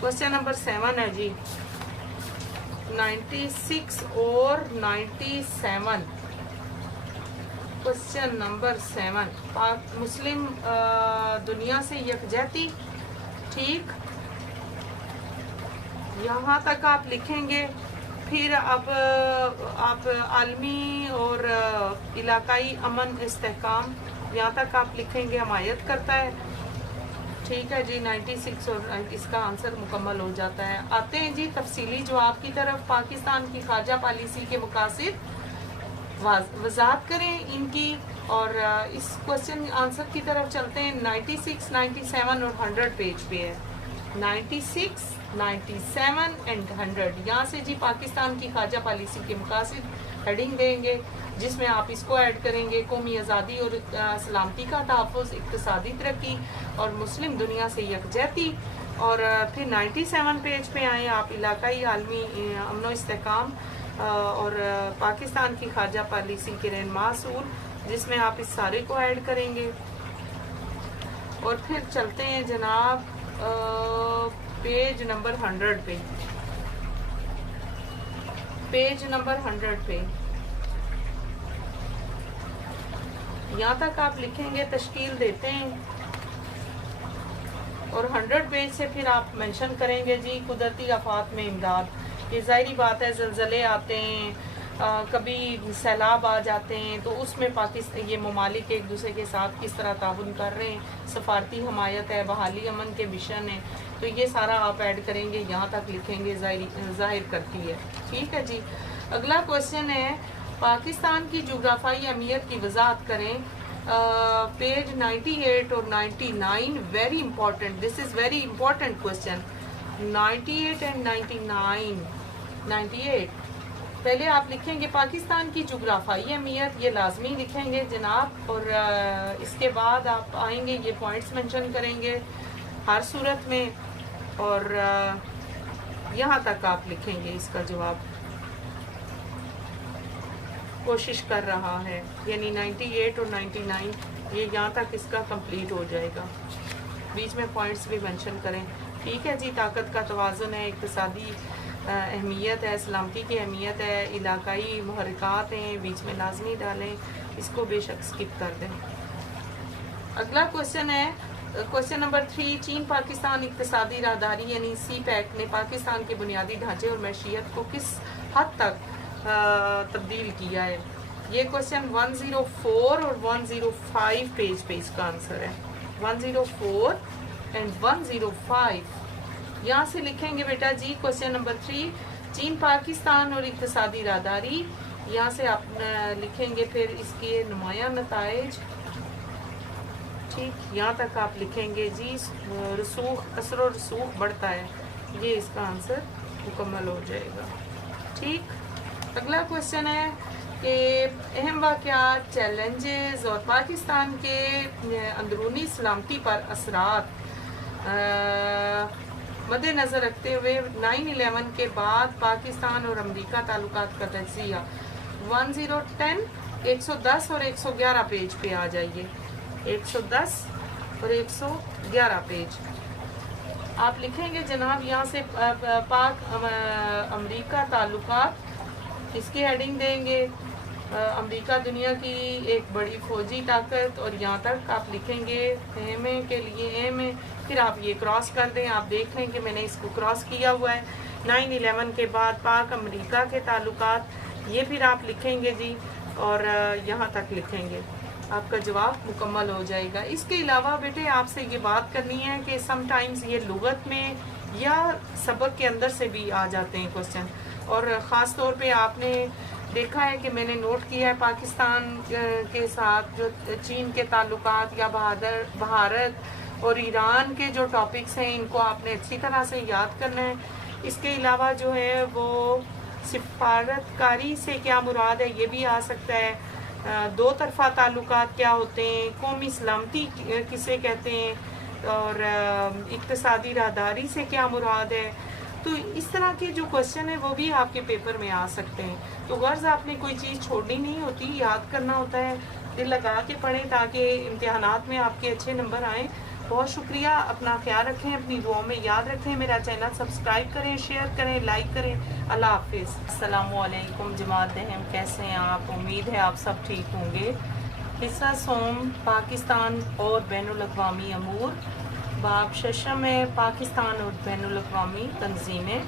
کوشچن نمبر 7 ہے جی 96 اور 97. کوشچن نمبر 7 مسلم دنیا سے یکجہتی. ٹھیک. یہاں تک آپ لکھیں گے. پھر اب آپ عالمی اور علاقائی امن استحکام یہاں تک آپ لکھیں گے حمایت کرتا ہے. ٹھیک ہے جی. 96 اور اس کا آنسر مکمل ہو جاتا ہے. آتے ہیں جی تفصیلی جواب کی طرف. پاکستان کی خارجہ پالیسی کے مقاصد وضاحت کریں ان کی اور اس کوشچن آنسر کی طرف چلتے ہیں. 96 97 اور 100 پیج پہ ہے. 96 97 اینڈ 100 یہاں سے جی پاکستان کی خارجہ پالیسی کے مقاصد ہیڈنگ دیں گے جس میں آپ اس کو ایڈ کریں گے، قومی آزادی اور سلامتی کا تحفظ، اقتصادی ترقی اور مسلم دنیا سے یکجہتی۔ اور پھر 97 پیج پہ آئیں آپ، علاقائی عالمی امن و استحکام اور پاکستان کی خارجہ پالیسی کے رہنما اصول، جس میں آپ اس سارے کو ایڈ کریں گے۔ اور پھر چلتے ہیں جناب پیج نمبر 100 پہ، پیج نمبر 100 پہ یہاں تک آپ لکھیں گے تشکیل دیتے ہیں، اور 100 پیج سے پھر آپ منشن کریں گے جی قدرتی آفات میں امداد۔ یہ ظاہری بات ہے، زلزلے آتے ہیں، کبھی سیلاب آ جاتے ہیں، تو اس میں یہ ممالک ایک دوسرے کے ساتھ کس طرح تعاون کر رہے ہیں، سفارتی حمایت ہے، بحالی امن کے مشن ہے، تو یہ سارا آپ ایڈ کریں گے، یہاں تک لکھیں گے ظاہر کرتی ہے۔ ٹھیک ہے جی، اگلا کوشچن ہے پاکستان کی جغرافیائی اہمیت کی وضاحت کریں۔ پیج 98 اور 99 very important, this is very important question. 98 and 98 پہلے آپ لکھیں گے پاکستان کی جغرافیائی اہمیت، یہ لازمی لکھیں گے جناب، اور اس کے بعد آپ آئیں گے یہ پوائنٹس منشن کریں گے ہر صورت میں، اور یہاں تک آپ لکھیں گے اس کا جواب کوشش کر رہا ہے، یعنی 98 اور 99 یہ یہاں تک اس کا کمپلیٹ ہو جائے گا، بیچ میں پوائنٹس بھی منشن کریں۔ ٹھیک ہے جی، طاقت کا توازن ہے، اقتصادی اہمیت ہے، سلامتی کی اہمیت ہے، علاقائی محرکات ہیں، بیچ میں لازمی ڈالیں، اس کو بے شک سکپ کر دیں۔ اگلا کوشچن ہے کوشچن نمبر 3، چین پاکستان اقتصادی راہداری یعنی سی پیک نے پاکستان کے بنیادی ڈھانچے اور معیشت کو کس حد تک تبدیل کیا ہے؟ یہ کوشچن 104 اور 105 پیج پہ اس کا آنسر ہے، 104 اینڈ 105۔ یہاں سے لکھیں گے بیٹا جی کوشچن نمبر 3، چین پاکستان اور اقتصادی راہداری، یہاں سے آپ لکھیں گے پھر اس کے نمایاں نتائج۔ ٹھیک، یہاں تک آپ لکھیں گے جی اثر و رسوخ بڑھتا ہے، یہ اس کا آنسر مکمل ہو جائے گا۔ ٹھیک، اگلا کوشچن ہے کہ اہم واقعات، چیلنجز اور پاکستان کے اندرونی سلامتی پر اثرات مد نظر رکھتے ہوئے 9/11 کے بعد پاکستان اور امریکہ تعلقات کا تجزیہ۔ 1010 110 اور 111 پیج پہ آ جائیے، 110 اور 111 پیج آپ لکھیں گے جناب۔ یہاں سے پاک امریکہ تعلقات، اس کی ہیڈنگ دیں گے امریکہ دنیا کی ایک بڑی فوجی طاقت، اور یہاں تک آپ لکھیں گے اہم کے لیے اہم ہے، پھر آپ یہ کراس کر دیں، آپ دیکھ لیں کہ میں نے اس کو کراس کیا ہوا ہے۔ 9/11 کے بعد پاک امریکہ کے تعلقات، یہ پھر آپ لکھیں گے جی، اور یہاں تک لکھیں گے، آپ کا جواب مکمل ہو جائے گا۔ اس کے علاوہ بیٹے آپ سے یہ بات کرنی ہے کہ سم ٹائمز یہ لغت میں یا سبق کے اندر سے بھی آ جاتے ہیں کوسچن، اور خاص طور پہ آپ نے دیکھا ہے کہ میں نے نوٹ کیا ہے پاکستان کے ساتھ جو چین کے تعلقات یا بھارت اور ایران کے جو ٹاپکس ہیں ان کو آپ نے اچھی طرح سے یاد کرنا ہے۔ اس کے علاوہ جو ہے وہ سفارتکاری سے کیا مراد ہے یہ بھی آ سکتا ہے، دو طرفہ تعلقات کیا ہوتے ہیں، قومی سلامتی کسے کہتے ہیں، اور اقتصادی راہداری سے کیا مراد ہے۔ تو اس طرح کے جو کوشچن ہیں وہ بھی آپ کے پیپر میں آ سکتے ہیں، تو غرض آپ نے کوئی چیز چھوڑنی نہیں ہوتی، یاد کرنا ہوتا ہے، دل لگا کے پڑھیں تاکہ امتحانات میں آپ کے اچھے نمبر آئیں۔ بہت شکریہ، اپنا خیال رکھیں، اپنی دعاؤں میں یاد رکھیں، میرا چینل سبسکرائب کریں، شیئر کریں، لائک کریں۔ اللہ حافظ۔ السلام علیکم جماعت اہم، کیسے ہیں آپ؟ امید ہے آپ سب ٹھیک ہوں گے۔ حصہ سوم، پاکستان اور بین الاقوامی امور، باب ششم میں پاکستان اور بین الاقوامی تنظیمیں،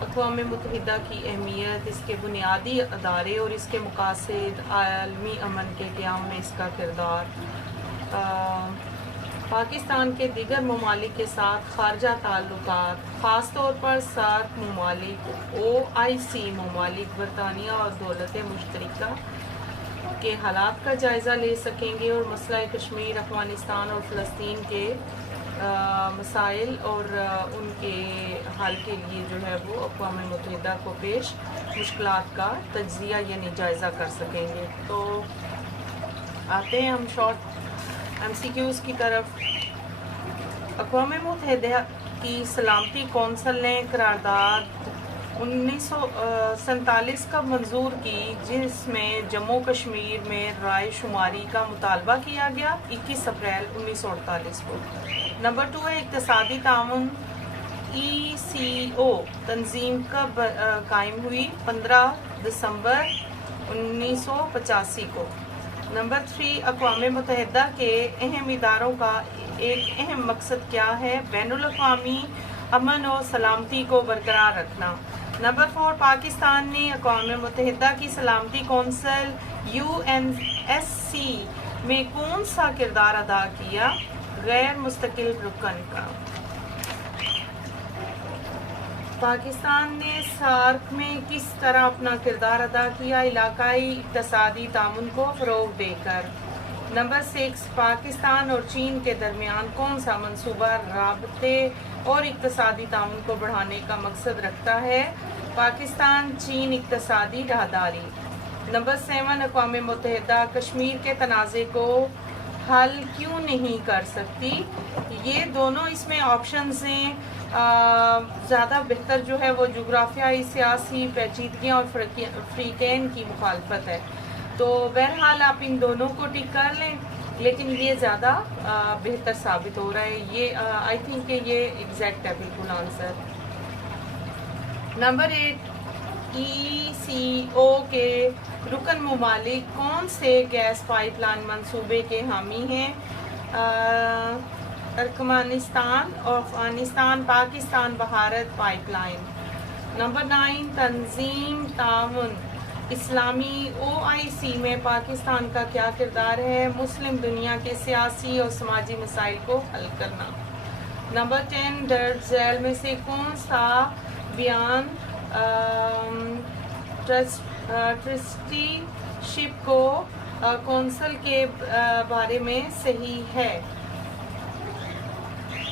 اقوام متحدہ کی اہمیت، اس کے بنیادی ادارے اور اس کے مقاصد، عالمی امن کے قیام میں اس کا کردار، پاکستان کے دیگر ممالک کے ساتھ خارجہ تعلقات، خاص طور پر سارک ممالک، OIC ممالک، برطانیہ اور دولت مشترکہ کے حالات کا جائزہ لے سکیں گے، اور مسئلہ کشمیر، افغانستان اور فلسطین کے مسائل اور ان کے حل کے لیے جو ہے وہ اقوام متحدہ کو پیش मुश्किलात का तज्जिया यानी जायज़ा कर सकेंगे। तो आते हैं हम शॉर्ट MCQs की तरफ। अक़वाम मुत्तहिदा की सलामती कौंसिल ने करारदाद 1947 का मंजूर की, जिसमें जम्मू कश्मीर में राय शुमारी का मुतालबा किया गया 21 अप्रैल 1948 को। नंबर 2 है इक़्तिसादी ताउन ECO तंजीम कब कायम हुई? 15 दिसंबर 1985 को। नंबर 3 अक़वाम मुत्तहिदा के अहम इदारों का एक अहम मकसद क्या है? बैनुल अक़वामी अमन और सलामती को बरकरार रखना। नंबर 4 पाकिस्तान ने अक़वाम मुत्तहिदा की सलामती कौंसिल UNSC में कौन सा किरदार अदा किया? गैर मुस्तकिल रुकन का। पाकिस्तान ने सार्क में किस तरह अपना किरदार अदा किया? इलाकाई इक़्तिसादी ताउन को फ़रोग़ देकर। नंबर 6 पाकिस्तान और चीन के दरमियान कौन सा मंसूबा राबते और इक़्तिसादी ताउन को बढ़ाने का मकसद रखता है? पाकिस्तान चीन इक़्तिसादी राहदारी। नंबर 7 अक़वाम मुत्तहिदा कश्मीर के तनाज़े को हल क्यों नहीं कर सकती? ये दोनों इसमें ऑप्शंस हैं। ज़्यादा बेहतर जो है वो जोग्राफियाई सियासी पेचीदगियाँ और फ़रीक़ैन की मुखालफत है। तो बहरहाल आप इन दोनों को टिक कर लें, लेकिन ये ज़्यादा बेहतर साबित हो रहा है। ये आई थिंक कि ये एग्जैक्ट है बिल्कुल आंसर। नंबर 8 ECO के रुकन ममालिक कौन से गैस पाइपलाइन मंसूबे के हामी हैं? Turkmenistan, Afghanistan, Pakistan, Bharat pipeline. Number 9 तंजीम ताउन इस्लामी OIC में पाकिस्तान का क्या किरदार है? मुस्लिम दुनिया के सियासी और समाजी मसाइल को हल करना। नंबर 10 दर्ज झैल में से कौन सा बयान ट्रस्टीशिप को कौंसिल के बारे में सही है?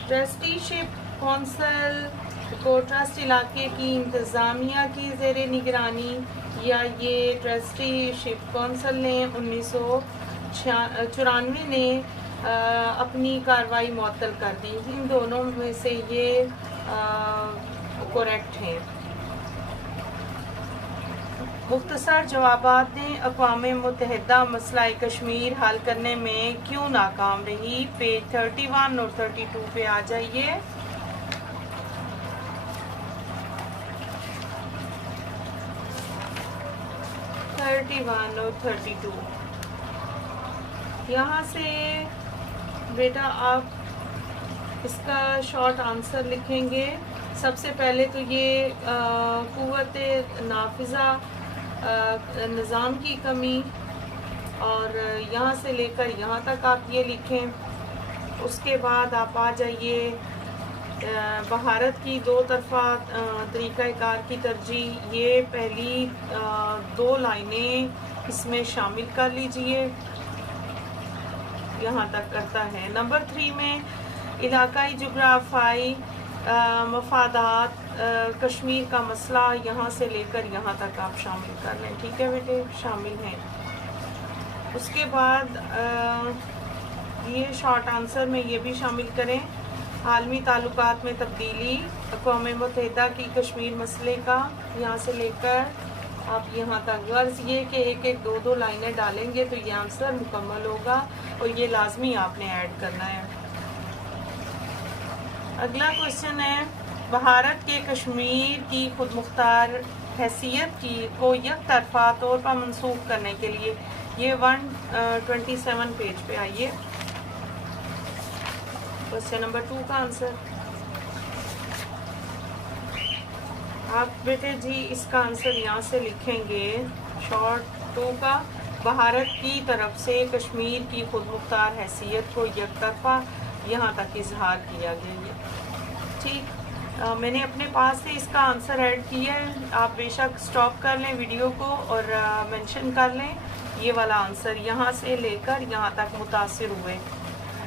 ट्रस्टीशिप कौंसिल को ट्रस्ट इलाके की इंतज़ामिया की ज़ेरे निगरानी, या ये ट्रस्टीशिप कौंसिल ने 1994 ने अपनी कार्रवाई मुअत्तल कर दी। इन दोनों में से ये करेक्ट हैं। मुख्तसर जवाबात दें। अक़वाम मुत्तहिदा मसला कश्मीर हल करने में क्यों नाकाम रही? पेज 31 और 32 पे आ जाइए। और 32 यहाँ से बेटा आप इसका शॉर्ट आंसर लिखेंगे। सबसे पहले तो ये क़ुव्वत नाफिज़ा निज़ाम की कमी, और यहाँ से लेकर यहाँ तक आप ये लिखें। उसके बाद आप आ जाइए भारत की दो तरफ़ा तरीक़ाकार की तरजीह। ये पहली 2 लाइनें इसमें शामिल कर लीजिए। यहाँ तक करता है। नंबर 3 में इलाकाई जोग्राफाई मफादात कश्मीर का मसला, यहाँ से लेकर यहाँ तक आप शामिल कर लें। ठीक है बेटे, शामिल हैं। उसके बाद ये शॉर्ट आंसर में ये भी शामिल करें। आलमी ताल्लुकात में तब्दीली, अक़वाम मुत्तहिदा की कश्मीर मसले का, यहाँ से लेकर आप यहाँ तक। गर्ज ये कि एक एक 2-2 लाइनें डालेंगे तो ये आंसर मुकम्मल होगा, और ये लाजमी आपने ऐड करना है। अगला क्वेश्चन है, भारत के कश्मीर की खुद मुख्तार हैसियत को एक तरफा तौर पर मनसूख करने के लिए, ये 127 पेज पे आइए। क्वेश्चन नंबर 2 का आंसर आप बेटे जी इसका आंसर यहाँ से लिखेंगे। शॉर्ट 2 का, भारत की तरफ से कश्मीर की खुद मुख्तार हैसियत को एक तरफा यहाँ तक इजहार किया गया। ठीक, मैंने अपने पास से इसका आंसर ऐड किया है। आप बेशक स्टॉप कर लें वीडियो को और मेंशन कर लें ये वाला आंसर, यहाँ से लेकर यहाँ तक मुतासिर हुए।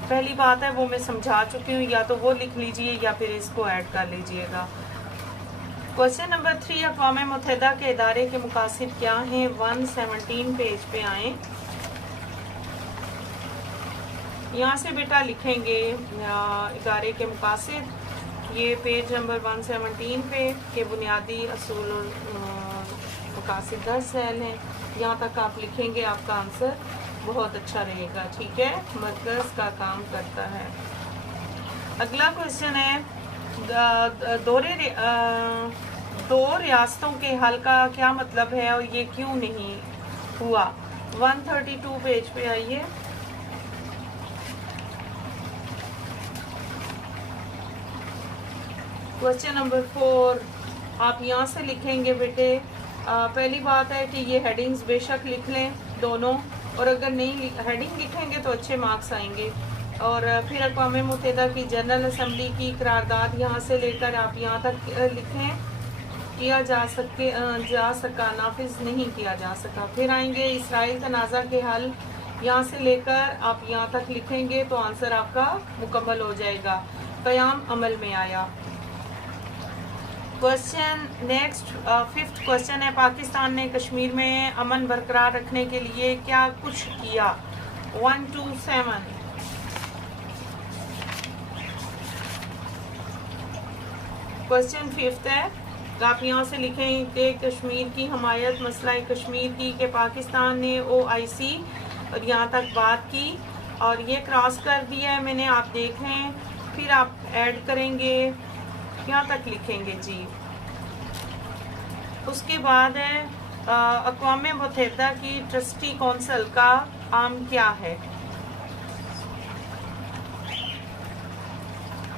पहली बात है वो मैं समझा चुकी हूँ, या तो वो लिख लीजिए या फिर इसको ऐड कर लीजिएगा। क्वेश्चन नंबर 3, अक़वाम मुत्तहिदा के इदारे के मकासद क्या हैं? 117 पेज पे आएँ। यहाँ से बेटा लिखेंगे इदारे के मकासद, ये पेज नंबर 117 पे के बुनियादी असूल और मकासद 10 सेल हैं। यहाँ तक आप लिखेंगे, आपका आंसर बहुत अच्छा रहेगा। ठीक है, मरकज़ का काम करता है। अगला क्वेश्चन है, दो रियासतों के हल का क्या मतलब है और ये क्यों नहीं हुआ? 132 पेज पे आइए। क्वेश्चन नंबर 4 आप यहाँ से लिखेंगे बेटे। पहली बात है कि ये हेडिंग्स बेशक लिख लें दोनों, और अगर नहीं हेडिंग लिखेंगे तो अच्छे मार्क्स आएंगे। और फिर अक़वाम मुत्तहिदा की जनरल असम्बली की करारदाद यहाँ से लेकर आप यहाँ तक लिखें, किया जा सका, नाफिज नहीं किया जा सका। फिर आएंगे इसराइल तनाज़ा के हल, यहाँ से लेकर आप यहाँ तक लिखेंगे तो आंसर आपका मुकम्मल हो जाएगा। क़याम अमल में आया। क्वेश्चन नेक्स्ट 5th क्वेश्चन है, पाकिस्तान ने कश्मीर में अमन बरकरार रखने के लिए क्या कुछ किया? 127। क्वेश्चन 5th है, आप यहाँ से लिखें कि कश्मीर की हमायत मसला कश्मीर की कि पाकिस्तान ने OIC और यहाँ तक बात की और ये क्रॉस कर दिया है मैंने, आप देख लें। फिर आप ऐड करेंगे, यहाँ तक लिखेंगे जी। उसके बाद है अक़वाम मुत्तहिदा की ट्रस्टी कौंसिल का काम क्या है?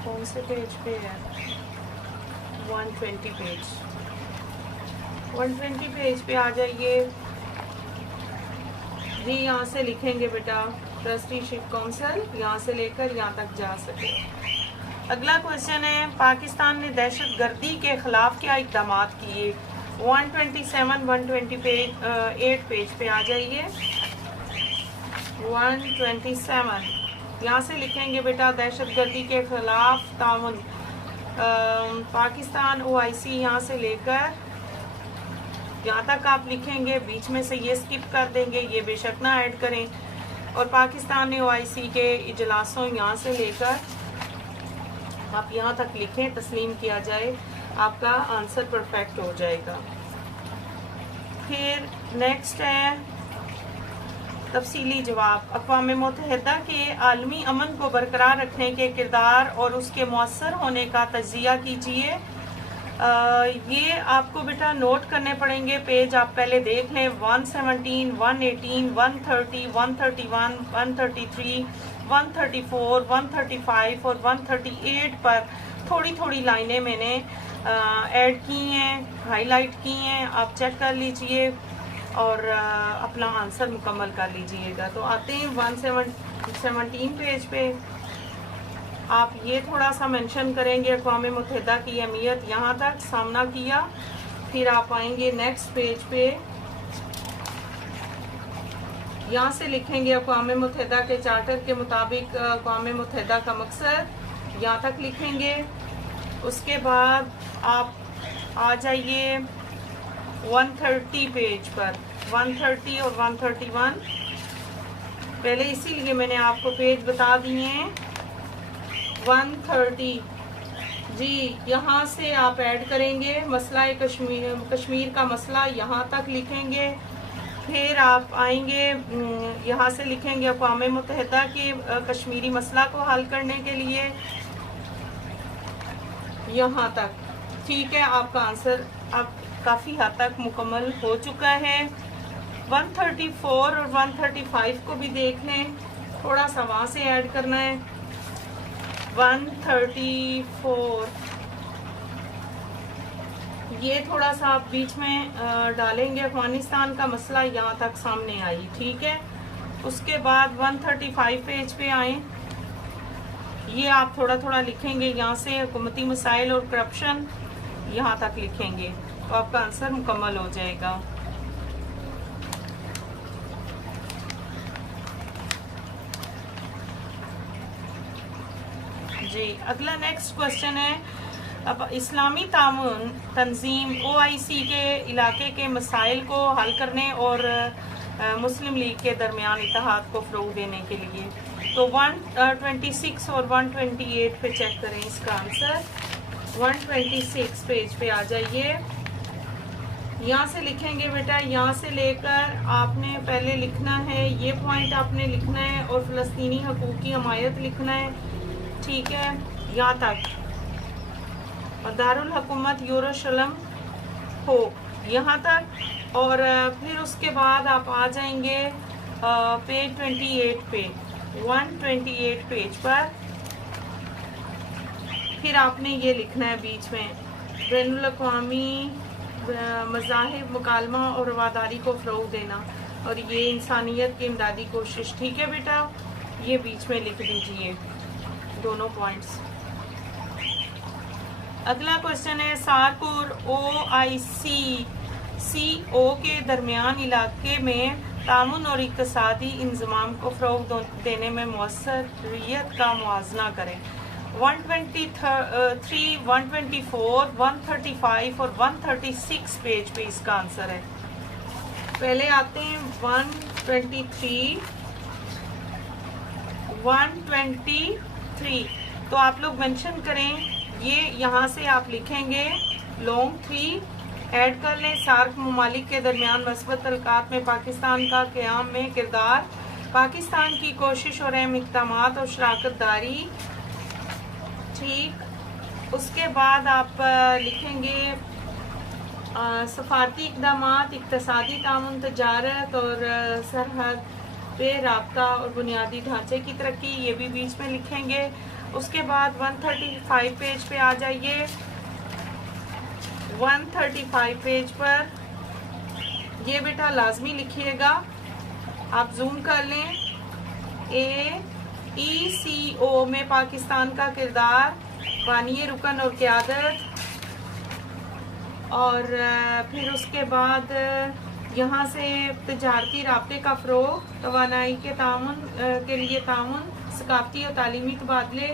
कौन से पेज पे है? 120 पेज। 120 पेज पे आ जाइए जी। यहाँ से लिखेंगे बेटा ट्रस्टीशिप काउंसिल, यहाँ से लेकर यहाँ तक जा सके। अगला क्वेश्चन है, पाकिस्तान ने दहशत गर्दी के खिलाफ क्या इक़दाम किए? 127 128 पेज पे आ जाइए। 127 यहाँ से लिखेंगे बेटा दहशत गर्दी के खिलाफ ताउन पाकिस्तान OIC, यहाँ से लेकर यहाँ तक आप लिखेंगे। बीच में से ये स्किप कर देंगे, ये बेशक ना ऐड करें। और पाकिस्तान ने OIC के इजलासों, यहाँ से लेकर आप यहाँ तक लिखें, तस्लीम किया जाए, आपका आंसर परफेक्ट हो जाएगा। फिर नेक्स्ट है तफसीली जवाब, अक़वाम मुत्तहिदा के आलमी अमन को बरकरार रखने के किरदार और उसके मौसर होने का तज्ज़िया कीजिए। ये आपको बेटा नोट करने पड़ेंगे, पेज आप पहले देख लें। 117, 118, 130, 131, 133, 134, 135 और 138 पर थोड़ी थोड़ी लाइनें मैंने ऐड की हैं, हाईलाइट की हैं। आप चेक कर लीजिए और अपना आंसर मुकम्मल कर लीजिएगा। तो आते हैं 117 पेज पे। आप ये थोड़ा सा मेंशन करेंगे अक़वाम मुत्तहिदा की अहमियत, यहाँ तक सामना किया। फिर आप आएंगे नेक्स्ट पेज पे, यहाँ से लिखेंगे अक़वाम मुत्तहिदा के चार्टर के मुताबिक अक़वाम मुत्तहिदा का मकसद, यहाँ तक लिखेंगे। उसके बाद आप आ जाइए 130 पेज पर, 130 और 131। पहले इसीलिए मैंने आपको पेज बता दिए हैं। 130 जी, यहाँ से आप ऐड करेंगे मसला कश्मीर का मसला, यहाँ तक लिखेंगे। फिर आप आएंगे, यहाँ से लिखेंगे अक़वाम मुत्तहिदा के कश्मीरी मसला को हल करने के लिए, यहाँ तक। ठीक है, आपका आंसर अब काफ़ी हद तक मुकम्मल हो चुका है। 134 और 135 को भी देख लें, थोड़ा सा वहाँ से ऐड करना है। 134 ये थोड़ा सा आप बीच में डालेंगे, अफगानिस्तान का मसला यहाँ तक सामने आई। ठीक है, उसके बाद 135 पेज पे आए, ये आप थोड़ा थोड़ा लिखेंगे, यहाँ से हुकूमती मसाइल और करप्शन यहाँ तक लिखेंगे तो आपका आंसर मुकम्मल हो जाएगा। जी, अगला नेक्स्ट क्वेश्चन है, اب اسلامی تعاون تنظیم OIC کے علاقے کے مسائل کو حل کرنے اور مسلم لیگ کے درمیان اتحاد کو فروغ دینے کے لیے. تو 126 اور 128 پہ چیک کریں اس کا آنسر. 126 پیج پہ آ جائیے. یہاں سے لکھیں گے بیٹا, یہاں سے لے کر آپ نے پہلے لکھنا ہے, یہ پوائنٹ آپ نے لکھنا ہے اور فلسطینی حقوق کی حمایت لکھنا ہے, ٹھیک ہے, یہاں تک. اور دارالحکومت یروشلم ہو یہاں تک. اور پھر اس کے بعد آپ آ جائیں گے پیج 28 پہ, 128 پیج پر. پھر آپ نے یہ لکھنا ہے بیچ میں, بین الاقوامی مذاہب مکالمہ اور رواداری کو فروغ دینا, اور یہ انسانیت کی امدادی کوشش. ٹھیک ہے بیٹا, یہ بیچ میں لکھ دیجئے دونوں پوائنٹس. اگلا کوشچن ہے, سارک اور OIC/CO کے درمیان علاقے میں تعاون اور اقتصادی انضمام کو فروغ دینے میں مؤثریت کا موازنہ کریں. 123, 124, 135 اور 136 پیج پہ اس کا آنسر ہے. پہلے آتے ہیں 123. 123 تو آپ لوگ مینشن کریں, یہ یہاں سے آپ لکھیں گے لانگ 3 ایڈ کر لیں. سارک ممالک کے درمیان مثبت تعلقات میں پاکستان کا قیام میں کردار, پاکستان کی کوشش اور اہم اقدامات اور شراکت داری. ٹھیک, اس کے بعد آپ لکھیں گے سفارتی اقدامات, اقتصادی تعاون, تجارت اور سرحد پہ رابطہ اور بنیادی ڈھانچے کی ترقی, یہ بھی بیچ میں لکھیں گے. اس کے بعد 135 پیج پہ آ جائیے. 135 پیج پر یہ بیٹا لازمی لکھیے گا, آپ زوم کر لیں. ECO میں پاکستان کا کردار, بانی رکن اور قیادت. اور پھر اس کے بعد یہاں سے تجارتی رابطے کا فروغ, توانائی کے تعاون کے لیے تعاون, ثقافتی اور تعلیمی تبادلے,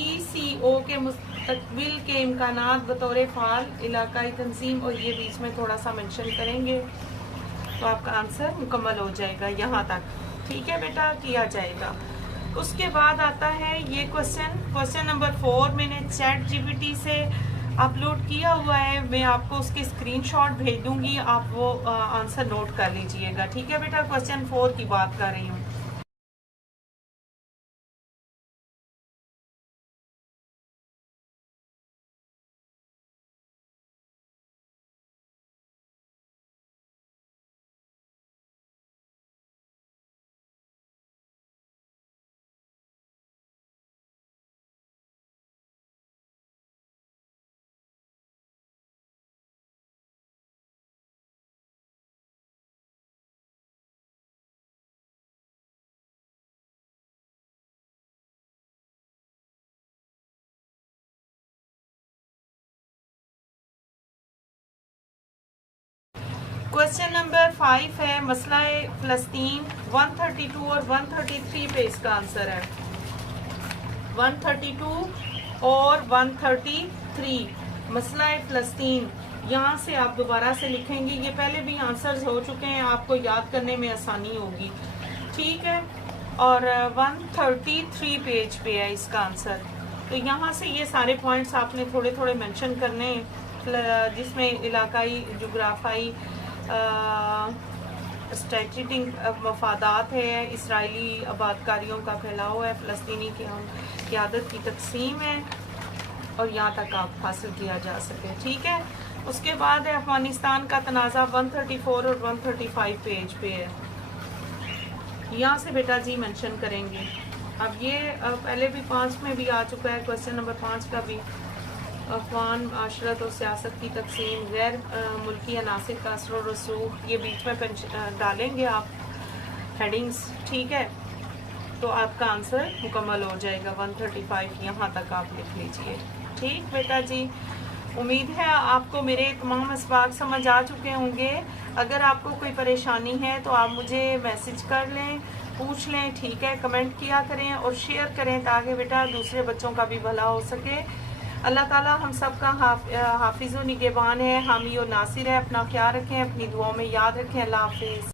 ECO کے مستقبل کے امکانات بطور فعال علاقائی تنظیم, اور یہ بیچ میں تھوڑا سا منشن کریں گے تو آپ کا آنسر مکمل ہو جائے گا. یہاں تک ٹھیک ہے بیٹا, کیا جائے گا. اس کے بعد آتا ہے یہ کوشچن نمبر 4. میں نے چیٹ GPT سے اپلوڈ کیا ہوا ہے, میں آپ کو اس کے اسکرین شاٹ بھیج دوں گی, آپ وہ آنسر نوٹ کر لیجئے گا. ٹھیک ہے بیٹا, کوشچن 4 کی بات کر رہی ہوں. کوشچن نمبر 5 ہے مسئلہ فلسطین. 132 اور 133 پہ اس کا آنسر ہے. 132 اور 133 مسئلہ فلسطین. یہاں سے آپ دوبارہ سے لکھیں گے, یہ پہلے بھی آنسرز ہو چکے ہیں, آپ کو یاد کرنے میں آسانی ہوگی. ٹھیک ہے, اور 133 پیج پہ ہے اس کا آنسر. تو یہاں سے یہ سارے پوائنٹس آپ نے تھوڑے تھوڑے مینشن کرنے ہیں, جس میں علاقائی جغرافائی اسٹریٹجک مفادات ہے, اسرائیلی آبادکاریوں کا پھیلاؤ ہے, فلسطینی قیادت کی تقسیم ہے, اور یہاں تک آپ حاصل کیا جا سکے. ٹھیک ہے, اس کے بعد ہے افغانستان کا تنازع. 134 اور 135 پیج پہ ہے, یہاں سے بیٹا جی مینشن کریں گے. اب یہ پہلے بھی 5 میں بھی آ چکا ہے, کوشچن نمبر 5 کا بھی. افغان معاشرت اور سیاست کی تقسیم, غیر ملکی عناصر کا اثر و رسوخ, یہ بیچ میں ڈالیں گے آپ ہیڈنگز. ٹھیک ہے, تو آپ کا آنسر مکمل ہو جائے گا. 135 یہاں تک آپ لکھ لیجئے. ٹھیک بیٹا جی, امید ہے آپ کو میرے تمام اسباق سمجھ آ چکے ہوں گے. اگر آپ کو کوئی پریشانی ہے تو آپ مجھے میسج کر لیں, پوچھ لیں, ٹھیک ہے. کمنٹ کیا کریں اور شیئر کریں تاکہ بیٹا دوسرے بچوں کا بھی بھلا ہو سکے. اللہ تعالیٰ ہم سب کا حافظ و نگہبان ہے, حامی و ناصر ہے. اپنا خیال رکھیں, اپنی دعاؤں میں یاد رکھیں. اللہ حافظ.